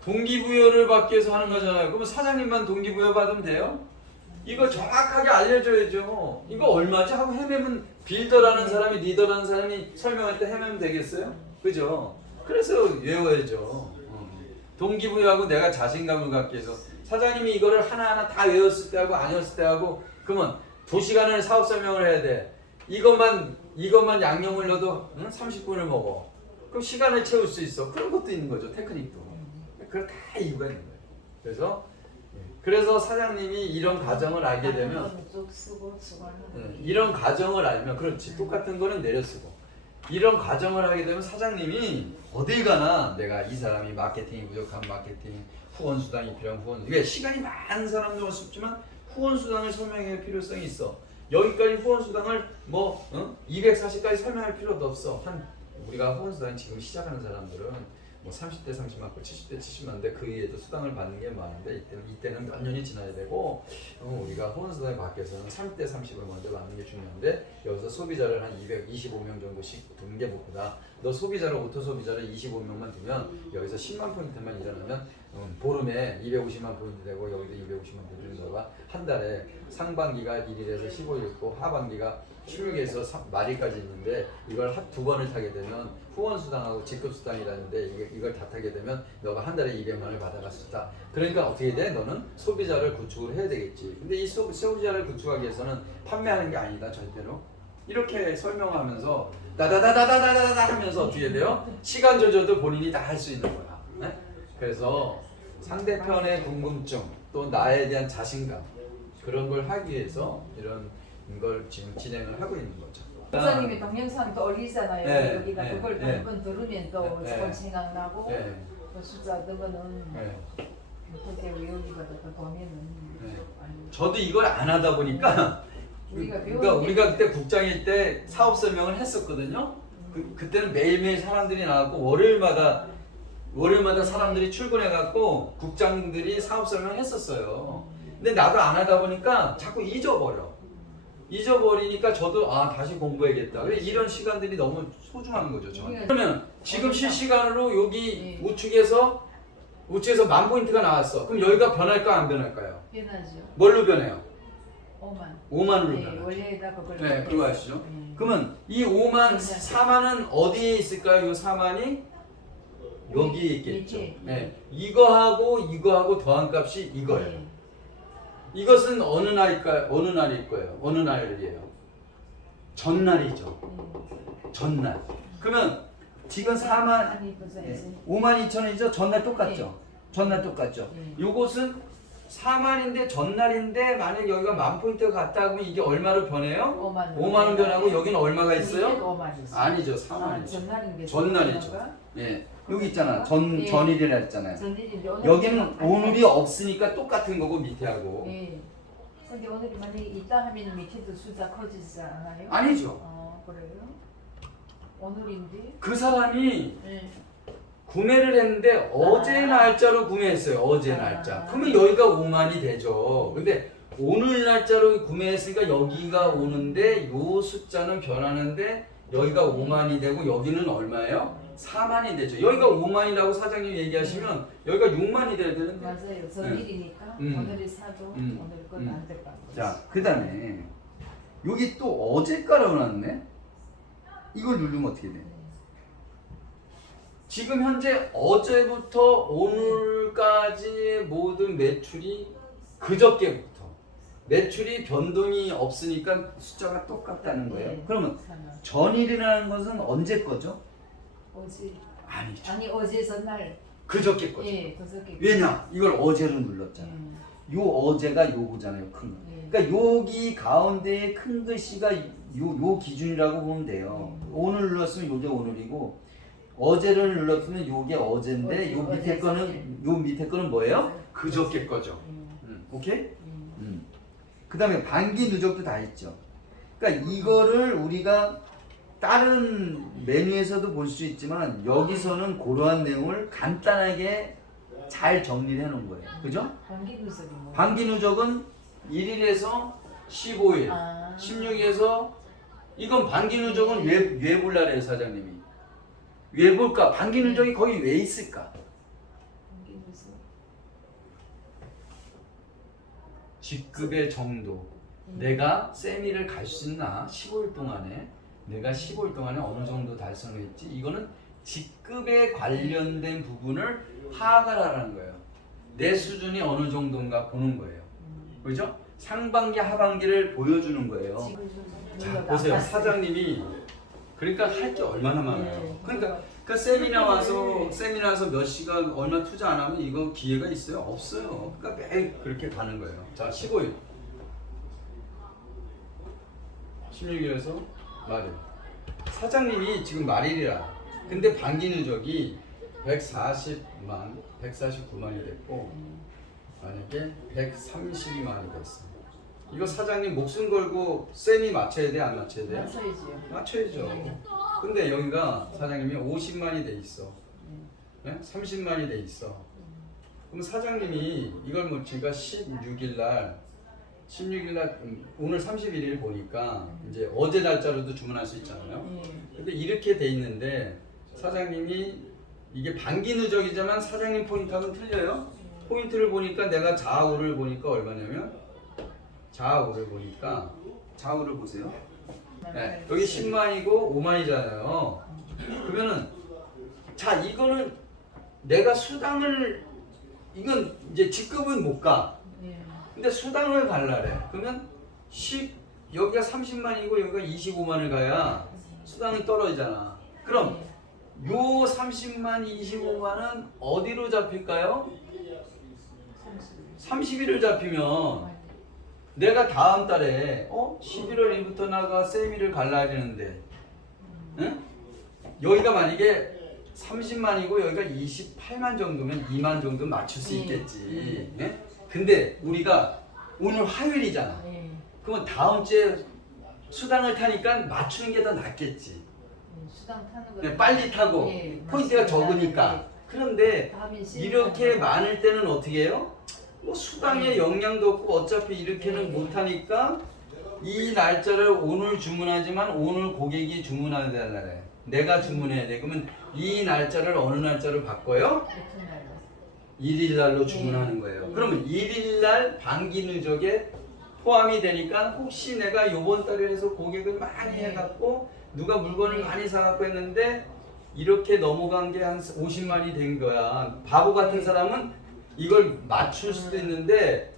동기부여를 받기 위해서 하는 거잖아요. 그러면 사장님만 동기부여 받으면 돼요? 이거 정확하게 알려줘야죠. 이거 얼마지? 하고 헤매면 빌더라는 사람이 리더라는 사람이 설명할 때 헤매면 되겠어요? 그죠? 그래서 외워야죠. 동기부여하고 내가 자신감을 갖기 위해서 사장님이 이거를 하나하나 다 외웠을 때 하고 안 외웠을 때 하고 그러면 2시간을 사업 설명을 해야 돼. 이것만 양념을 넣어도 30분을 먹어. 그럼 시간을 채울 수 있어. 그런 것도 있는 거죠. 테크닉도. 그걸 다 이유가 있는 거예요. 그래서 사장님이 이런 과정을 알게 되면 이런 과정을 알면 그렇지. 똑같은 거는 내려 쓰고 이런 과정을 하게 되면 사장님이 어딜 가나 내가 이 사람이 마케팅이 부족한 마케팅 후원 수당이 필요한 후원 왜 시간이 많은 사람도 없지만 후원 수당을 설명할 필요성이 있어. 여기까지 후원 수당을 240까지 설명할 필요도 없어. 우리가 후원 수당 지금 시작하는 사람들은 30대 30만 고 70대 70만인데 그 위에도 수당을 받는 게 많은데 이때는 몇 년이 지나야 되고 우리가 후원수당을 받기 위해서는 30대 30을 먼저 받는 게 중요한데 여기서 소비자를 한 225명 정도씩 두는 게 목표다. 너 소비자를 오토 소비자를 25명만 두면 여기서 10만 포인트만 일어나면 보름에 250만 포인트 되고 여기도 250만 포인트 되고 한 달에 상반기가 1일에서 15일 있고 하반기가 16에서 말일까지 있는데 이걸 두 번을 타게 되면 후원수당하고 직급수당이라는데 이걸 다 타게 되면 너가 한 달에 200만 원을 받아갈 수 있다. 그러니까 어떻게 돼? 너는 소비자를 구축을 해야 되겠지. 근데 이 소비자를 구축하기 위해서는 판매하는 게 아니다 절대로. 이렇게 설명하면서 다다다다다다다 하면서 어떻게 돼요? 시간 조절도 본인이 다 할 수 있는 거야. 네? 그래서 상대편의 궁금증 또 나에 대한 자신감 그런 걸 하기 위해서 이런 걸 지금 진행을 하고 있는 거죠. 목사님이 동영상 또 올리잖아요. 네, 여기가 네, 그걸 네. 한번 들으면 또 네, 저걸 네. 생각나고 네. 그 숫자 같은 거는 네. 어떻게 여기가 또 보면은 네. 저도 이걸 안 하다 보니까 그러니까 우리가 그때 국장일 때 사업 설명을 했었거든요. 그때는 매일매일 사람들이 나왔고 월요일마다 사람들이 출근해갖고 국장들이 사업 설명을 했었어요. 근데 나도 안 하다 보니까 자꾸 잊어버려. 잊어버리니까 저도 다시 공부해야겠다. 이런 시간들이 너무 소중한 거죠, 저한테. 그러면 지금 실시간으로 여기 우측에서 10,000포인트가 나왔어. 그럼 여기가 변할까 안 변할까요? 변하죠. 뭘로 변해요? 5만. 5만으로 네, 변하죠. 원래다 그걸. 네, 그거 아시죠? 그러면 이 5만, 4만은 어디에 있을까요? 이 4만이 여기에 있겠죠. 밑에. 네, 이거하고 더한 값이 이거예요. 네. 이것은 어느 날일까요? 어느 날일 거예요? 어느 날이에요? 전날이죠. 전날. 그러면 지금 4만, 아니 벌써 이제. 52,000원이죠? 전날 똑같죠? 전날 똑같죠? 요것은 4만인데 전날인데 만약 여기가 10,000포인트가 같다 하면 이게 얼마로 변해요? 5만 원 변하고 여기는 얼마가 있어요? 5만 있어요. 아니죠. 4만이죠. 전날인 게 전날이죠. 예. 여기 있잖아. 전일이라 했잖아요. 전일인데 오늘 여기는 오늘이 없으니까 똑같은 거고 밑에하고. 예. 근데 오늘이 만약에 있다 하면 밑에도 숫자 커지지 않아요? 아니죠. 그래요? 오늘인데? 그 사람이 예. 구매를 했는데 어제 날짜로 구매했어요. 어제 날짜. 그러면 여기가 5만이 되죠. 근데 오늘 날짜로 구매했으니까 여기가 오는데 요 숫자는 변하는데 여기가 5만이 되고 여기는 얼마예요? 4만이 되죠. 여기가 5만이라고 사장님 얘기하시면 여기가 6만이 돼야 되는데. 맞아요. 전일이니까 오늘이 사도 오늘 건 안 될 것 같아요. 자, 그 다음에 여기 또 어제 깔아놨네? 이걸 누르면 어떻게 돼? 지금 현재 어제부터 오늘까지의 모든 매출이 그저께부터 매출이 변동이 없으니까 숫자가 똑같다는 거예요. 네. 그러면 전일이라는 것은 언제 거죠? 어제. 아니죠. 아니 어제 전날. 그저께 거죠. 예, 그저께. 왜냐? 이걸 어제로 눌렀잖아. 요 어제가 요거잖아요. 큰 거. 그러니까 여기 가운데에 큰 글씨가 요 기준이라고 보면 돼요. 오늘 눌렀으면 요게 오늘이고 어제를 눌렀으면 요게 어제인데 요 밑에 거는 뭐예요? 그저께 거죠. 오케이? 그 다음에 반기 누적도 다 있죠. 그러니까 이거를 우리가 다른 메뉴에서도 볼 수 있지만 여기서는 그러한 내용을 간단하게 잘 정리를 해놓은 거예요. 그죠? 반기 누적이 뭐? 반기 누적은 1일에서 15일, 16에서 이건 반기 누적은 왜 볼라래요 사장님이? 왜 볼까? 반기 누적이 거기 왜 있을까? 반기 누적. 직급의 정도. 내가 세미를 갈 수 있나? 15일 동안에 내가 15일 동안에 어느 정도 달성했지? 이거는 직급에 관련된 부분을 파악을 하라는 거예요. 내 수준이 어느 정도인가 보는 거예요. 그죠? 상반기, 하반기를 보여주는 거예요. 자, 보세요. 사장님이 그러니까 할 게 얼마나 많아요. 그러니까 그 세미나 와서 몇 시간 얼마 투자 안 하면 이거 기회가 있어요? 없어요. 그러니까 매일 그렇게 가는 거예요. 자, 15일. 16일에서 말일. 사장님이 지금 말일이라. 근데 반기 누적이 149만이 됐고 만약에 132만이 됐어. 이거 사장님 목숨 걸고 쌤이 맞춰야 돼, 안 맞춰야 돼? 맞춰야지요. 맞춰야죠. 근데 여기가 사장님이 50만이 돼 있어. 네? 30만이 돼 있어. 그럼 사장님이 이걸 뭐 제가 16일 날 오늘 31일 보니까 이제 어제 날짜로도 주문할 수 있잖아요. 근데 이렇게 돼 있는데 사장님이 이게 반기 누적이지만 사장님 포인트하고는 틀려요. 포인트를 보니까 내가 좌우를 보니까 얼마냐면 좌우를 보세요. 네, 여기 10만이고 5만이잖아요. 그러면은 자 이거는 내가 수당을 이건 이제 직급은 못 가. 근데 수당을 갈라래. 그러면 여기가 30만이고 여기가 25만을 가야 수당이 떨어지잖아. 그럼 요 30만, 25만은 어디로 잡힐까요? 30일을 잡히면 내가 다음 달에 11월 1일부터 나가 세미를 갈라야 되는데 응? 여기가 만약에 30만이고 여기가 28만 정도면 2만 정도 맞출 수 있겠지. 예? 근데 우리가 오늘 화요일이잖아. 그러면 다음 주에 수당을 타니까 맞추는 게 더 낫겠지. 수당 타는 거 네, 빨리 타고 포인트가 적으니까. 그런데 이렇게 많을 때는 어떻게 해요? 뭐 수당에 영향도 없고 어차피 이렇게는 못 하니까 이 날짜를 오늘 주문하지만 오늘 고객이 주문해야 돼. 내가 주문해야 돼. 그러면 이 날짜를 어느 날짜로 바꿔요? 같은 날로. 1일 날로 주문하는 거예요. 그러면 1일 날 반기 누적에 포함이 되니까 혹시 내가 요번 달에 해서 고객을 많이 해갖고 누가 물건을 많이 사갖고 했는데 이렇게 넘어간 게 한 50만이 된 거야. 바보 같은 사람은 이걸 맞출 수도 있는데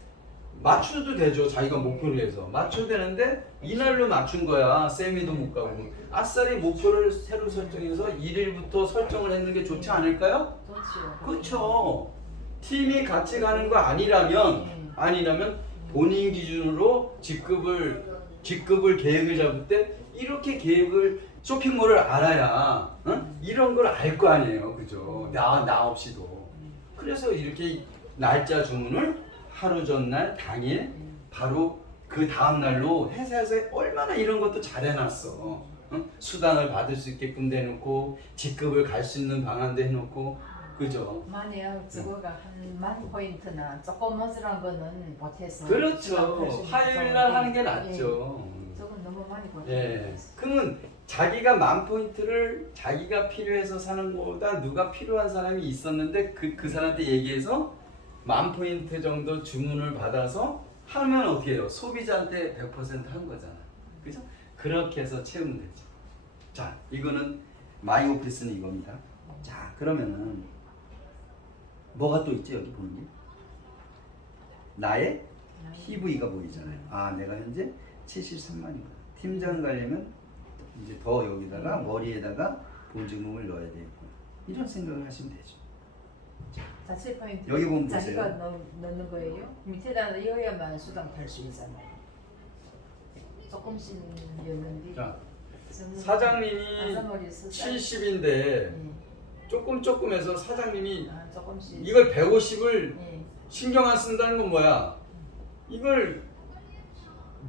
맞춰도 되죠. 자기가 목표를 해서 맞춰도 되는데 이날로 맞춘 거야. 세미도 못 가고 아싸리 목표를 새로 설정해서 1일부터 설정을 했는 게 좋지 않을까요? 좋지요. 그렇죠. 팀이 같이 가는 거 아니라면 본인 기준으로 직급을 계획을 잡을 때 이렇게 계획을 쇼핑몰을 알아야 이런 걸 알 거 아니에요, 그죠? 나 없이도. 그래서 이렇게 날짜 주문을 하루 전날 당일 바로 그 다음 날로 회사에서 얼마나 이런 것도 잘 해놨어. 수당을 받을 수 있게끔 해놓고 직급을 갈 수 있는 방안도 해놓고 그죠? 만약 저거가 한 10,000포인트나 조금 모자란 거는 못해서 그렇죠. 화요일 날 하는 게 낫죠. 저건 너무 많이 보여. 예. 그러면 자기가 10,000포인트를 자기가 필요해서 사는 것보다 누가 필요한 사람이 있었는데 그 사람한테 얘기해서 10,000포인트 정도 주문을 받아서 하면 어떻게 해요? 소비자한테 100%한 거잖아. 그죠? 그렇게 해서 채우면 되죠. 자, 이거는 마이 오피스는 이겁니다. 자, 그러면은 뭐가 또 있지 여기 보는 게? 나의 PV가 보이잖아요. 아, 내가 현재 73만이다. 팀장 가려면 이제 더 여기다가 머리에다가 보증금을 넣어야 되고 이런 생각을 하시면 되죠. 자체 포인트 여기 보면 자기가 보세요. 넣는 거예요. 밑에다 넣어야만 수당 탈 수 있잖아요. 조금씩 넣는데. 자, 저는 사장님이 아사머리 쓰- 70인데 예. 조금 해서 사장님이 아, 조금씩. 이걸 150을 예. 신경 안 쓴다는 건 뭐야? 이걸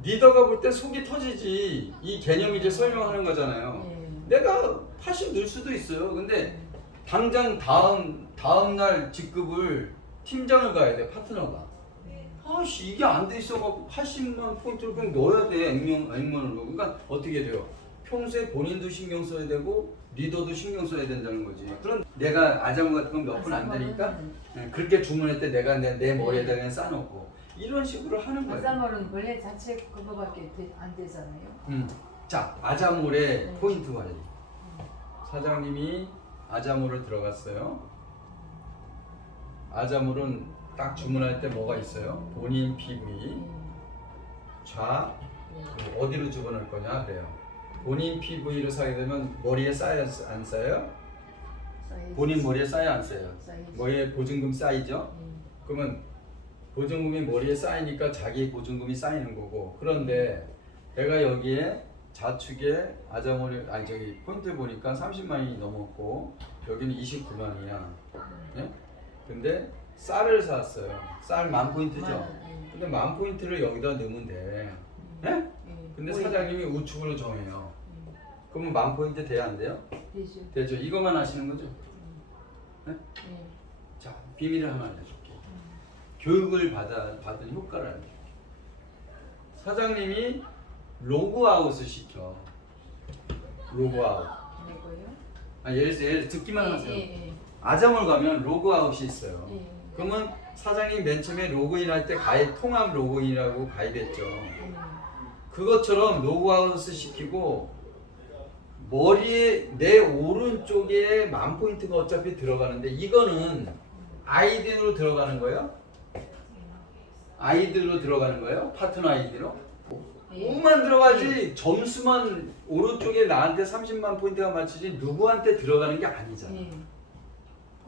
리더가 볼 때 속이 터지지. 이 개념 이제 설명하는 거잖아요. 예. 내가 80 넣을 수도 있어요. 근데 당장 다음 날 직급을 팀장을 가야 돼, 파트너가. 아씨, 이게 안 돼 있어갖고 80만 포인트를 그냥 넣어야 돼, 액면으로. 그러니까 어떻게 돼요? 평소에 본인도 신경 써야 되고 리더도 신경 써야 된다는 거지. 그럼 내가 아자모 같은 건 몇 분 안 되니까 그렇게 주문할 때 내가 내 머리에다 그냥 싸놓고 이런 식으로 하는 거예요. 아사몰은 원래 자체 그거밖에 안 되잖아요. 자, 아자몰의 포인트 관리. 사장님이 아자몰을 들어갔어요. 아자몰은 딱 주문할 때 뭐가 있어요? 본인 PV, 좌, 그리고 어디로 집어넣을 거냐 그래요. 본인 PV를 사게 되면 머리에 쌓여 안 쌓여요? 본인 머리에 쌓여 안 쌓여요? 머리에 보증금 쌓이죠? 그러면 보증금이 머리에 쌓이니까 자기 보증금이 쌓이는 거고. 그런데 내가 여기에 좌측에 아자몰이 아니 저기 포인트 보니까 30만이 넘었고 여기는 29만이야. 네? 근데 쌀을 샀어요. 쌀 10,000포인트죠. 근데 10,000포인트를 여기다 넣으면 돼. 네? 근데 사장님이 우측으로 정해요. 그러면 10,000포인트 돼야 안 돼요? 되죠. 되죠. 이것만 하시는 거죠? 네? 자, 비밀을 하나 알려줄게요. 교육을 받은 효과를 알려줄게요. 사장님이 로그아웃을 시켜. 로그아웃. 이거요? 아, 예를 듣기만 하세요. 예. 아자몰 가면 로그아웃이 있어요. 예. 그러면 사장님 맨 처음에 로그인할 때 통합 로그인이라고 가입했죠. 그것처럼 로그아웃을 시키고 머리에 내 오른쪽에 10,000포인트가 어차피 들어가는데 이거는 아이디로 들어가는 거예요? 아이디로 들어가는 거예요? 파트너 아이디로? 옷만 들어가지 점수만 오른쪽에 나한테 30만 포인트가 맞추지 누구한테 들어가는 게 아니잖아.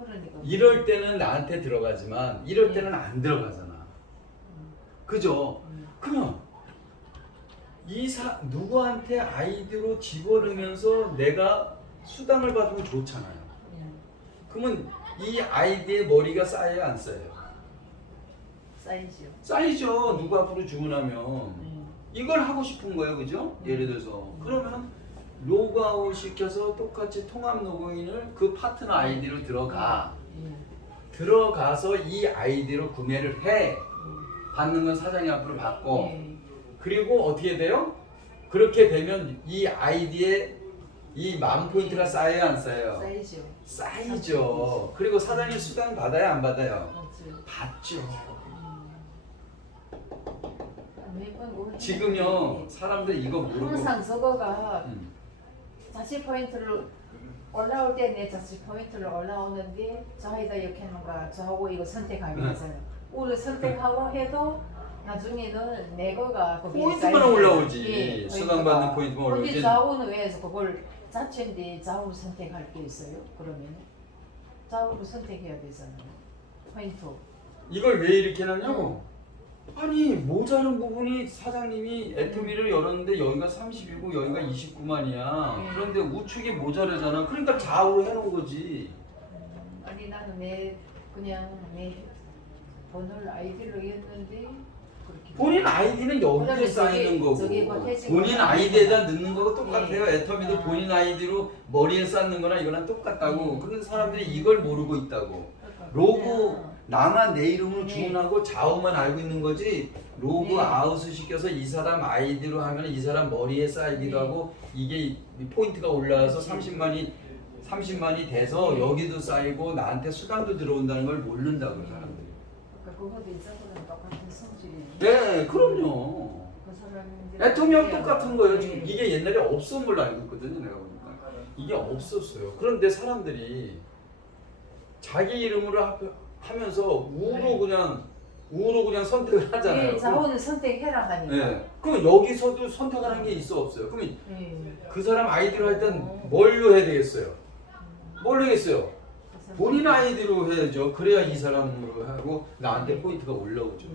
그러니까. 이럴 때는 나한테 들어가지만 이럴 때는 안 들어가잖아. 그죠? 그러면 누구한테 아이디로 집어넣으면서 내가 수당을 받으면 좋잖아요. 그러면 이 아이디의 머리가 쌓여요, 안 쌓여요? 쌓이죠. 쌓이죠. 누구 앞으로 주문하면. 이걸 하고 싶은 거예요, 그죠? 예를 들어서 그러면 로그아웃 시켜서 똑같이 통합 로그인을 그 파트너 아이디로 들어가서 이 아이디로 구매를 해. 받는 건 사장이 앞으로 받고 그 그리고 어떻게 돼요? 그렇게 되면 이 아이디에 이 10,000포인트가 쌓여요 안 쌓여요? 쌓이죠. 쌓이죠. 그리고 사장님 수당 받아요 안 받아요? 맞죠. 받죠. 매번 오는 지금요 사람들 이거 모르고 항상 저거가 음. 자치 포인트를 올라올 때 내 자치 포인트를 올라오는데 저희다 이렇게 하는 거야. 저하고 이거 선택하게 하잖아요. 우리 선택하고 해도 나중에는 내 거가 거기에 포인트만 쌓이는 올라오지. 예, 수당 포인트가. 받는 포인트만 올라오지. 근데 좌우는 왜 그걸 자체인데 좌우를 선택할 게 있어요? 그러면 좌우를 선택해야 되잖아요. 포인트. 이걸 왜 이렇게 해놨냐고? 아니 모자른 부분이 사장님이 애터미를 열었는데 여기가 30이고 여기가 29만이야. 그런데 우측이 모자르잖아. 그러니까 좌우로 해놓은 거지. 아니 나는 그냥 내 번호를 아이디로 했는데 그렇게 본인 아이디는 여기에 그다음에 쌓이는 거고 저기 뭐 해지고 본인 아이디에다 넣는 거가 똑같아요. 예. 애터미도 아. 본인 아이디로 머리에 쌓는 거나 이거랑 똑같다고. 그런데 사람들이 이걸 모르고 있다고. 로고 나만 내 이름으로 네. 주문하고 좌우만 알고 있는 거지 로고 네. 아웃을 시켜서 이 사람 아이디로 하면 이 사람 머리에 쌓이기도 네. 하고 이게 이 포인트가 올라와서 네. 30만이 돼서 네. 여기도 쌓이고 나한테 수당도 들어온다는 걸 모른다고요 사람들이. 그러니까 그것도 이자보다는 똑같은 성질이에요. 네 그럼요. 그 사람이 애터미하고 똑같은 거예요. 지금 네. 이게 옛날에 없었던 걸로 알고 있거든요 내가 보니까. 이게 없었어요. 그런데 사람들이 자기 이름으로 하면서 우로 그냥 선택을 하잖아요. 네, 좌우는 선택해라 하니까. 네. 그럼 여기서도 선택하는 게 있어 없어요? 그러면 네. 그 사람 아이디로 할 땐 뭘로 해야 되겠어요? 뭘로 하겠어요? 그 사람- 본인 아이디로 해야죠. 그래야 이 사람으로 하고 나한테 포인트가 올라오죠.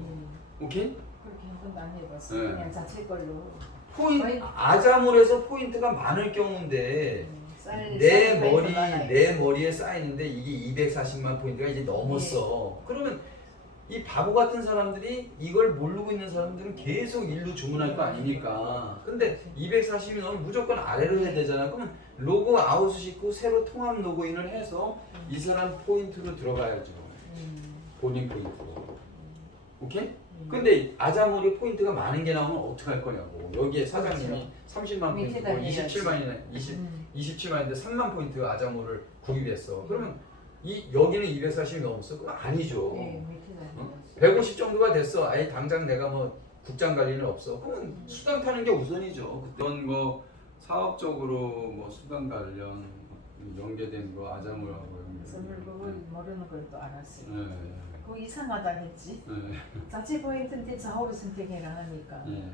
오케이? 그렇게 한 번도 안 해봤어. 네. 그냥 자체 걸로. 포인트 아자몰에서 포인트가 많을 경우인데 내 머리에 쌓이는데 이게 240만 포인트가 이제 넘었어. 그러면 이 바보 같은 사람들이 이걸 모르고 있는 사람들은 계속 일로 주문할 거 아닙니까? 근데 240이 넘으면 무조건 아래로 해야 되잖아. 그러면 로고 아웃을 싣고 새로 통합 로그인을 해서 이 사람 포인트로 들어가야죠. 본인 포인트로. 오케이? 근데 아자몰이 포인트가 많은 게 나오면 어떡할 거냐고. 여기에 사장님이 30만 포인트고 밑에다 해야지. 27만인데 3만 포인트 아자몰을 구입했어. 그러면 여기는 240이 넘었어? 그건 아니죠. 네, 밑에다 해야지. 150 정도가 됐어. 아예 당장 내가 뭐 국장 갈 일은 없어. 그러면 수당 타는 게 우선이죠. 그런 거 사업적으로 뭐 수당 관련 연계된 거 아자몰하고 선물 그걸 모르는 걸 또 알았어요. 네. 그거 이상하다 했지. 네. 자체 포인트인데 좌우로 선택해라 하니까. 네.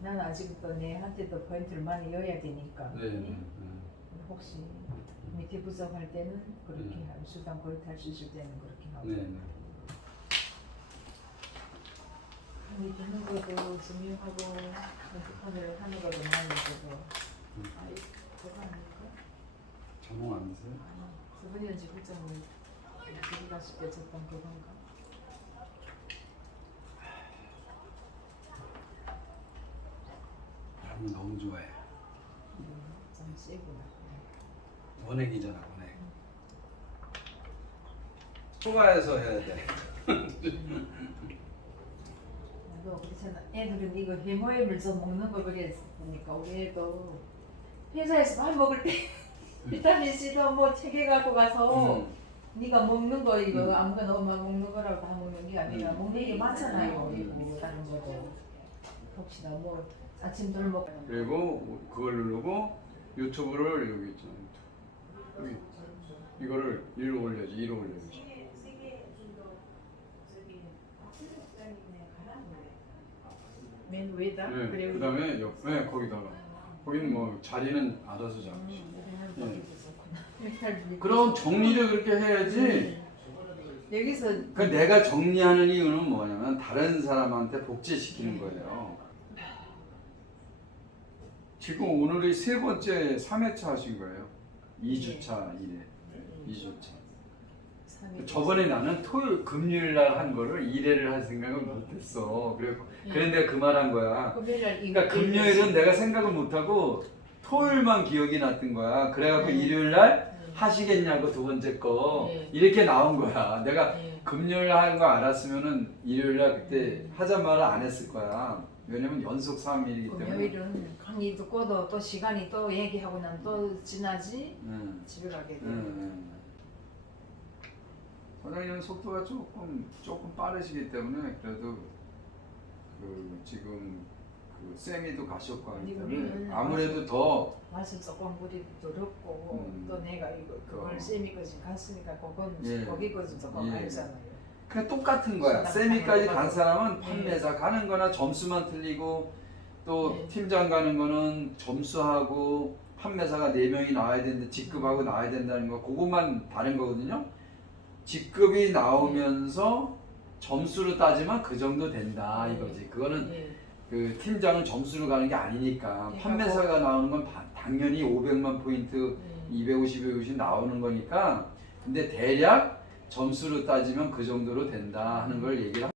난 아직도 내한테도 포인트를 많이 넣어야 되니까. 네. 네. 혹시 밑에 부족할 때는 그렇게 하고 수당 거의 탈 수 있을 때는 그렇게 하고. 네. 네. 밑에 하는 것도 중요하고 핸드폰을 하는 것도 많이 되고. 아이 그거 아닐까? 전공 안 되세요? 아니 저번 연지 국장님 우리가 쉽게 쳤던 그건가? 바람이 너무 좋아해. 좀 세구나. 원액이잖아 원액. 초과해서 해야 돼. 나도 그렇잖아. 애들은 이거 해모임을 좀 먹는 거 그랬으니까 우리 애도 회사에서 밥 먹을 때 비타민 C도 뭐 책에 갖고 가서 네가 먹는 거 이거 아무거나 엄마 먹는 거라고 다 먹는 게 아니라 먹는 게 많잖아요. 이거 다른 거도 혹시나 뭐 아침 돌 그리고 그걸 누르고 유튜브를 여기 있잖아. 여기 이거를 위로 올려야지. 위로 올려야지. 맨 위에다. 네. 그래. 그다음에 옆에 거기다가 거기는 뭐 자리는 알아서 잡지. 그럼 정리를 그렇게 해야지. 여기서 그 내가 정리하는 이유는 뭐냐면 다른 사람한테 복제시키는 거예요. 지금 오늘이 세 번째 3회차 하신 거예요. 2주차 일에 2주차. 저번에 나는 금요일 날 한 거를 1회를 할 생각을 못했어. 그런데 그 말 한 거야. 그러니까 금요일은 내가 생각을 못하고 토요일만 기억이 났던 거야. 그래갖고 일요일 날 하시겠냐고 두 번째 거 이렇게 나온 거야. 내가 금요일 하는 거 알았으면은 일요일 날 그때 하자 말을 안 했을 거야. 왜냐면 연속 3일이기 때문에. 금요일은 강의 듣고도 또 시간이 또 얘기하고 나면 또 지나지 집에 가게 돼. 사장님은 속도가 조금 빠르시기 때문에 그래도 그 지금 그 세미도 가셨고 하기 때문에 아무래도 더 맛을 조금 우리 어렵고 또 내가 이거 그걸 어. 세미까지 갔으니까 그건 예. 거기까지 조금 예. 알잖아요. 그냥 똑같은 거야. 시간 세미까지 가는 간 거고. 사람은 판매사 가는 거나 점수만 틀리고 또 네. 팀장 가는 거는 점수하고 판매사가 4명이 나와야 되는데 직급하고 나와야 된다는 거 그것만 다른 거거든요. 직급이 나오면서 점수로 따지면 그 정도 된다 이거지. 그거는 예. 그 팀장은 점수로 가는 게 아니니까 네, 판매사가 나오는 건 당연히 500만 포인트, 250, 250 나오는 거니까 근데 대략 점수로 따지면 그 정도로 된다 하는 걸 얘기를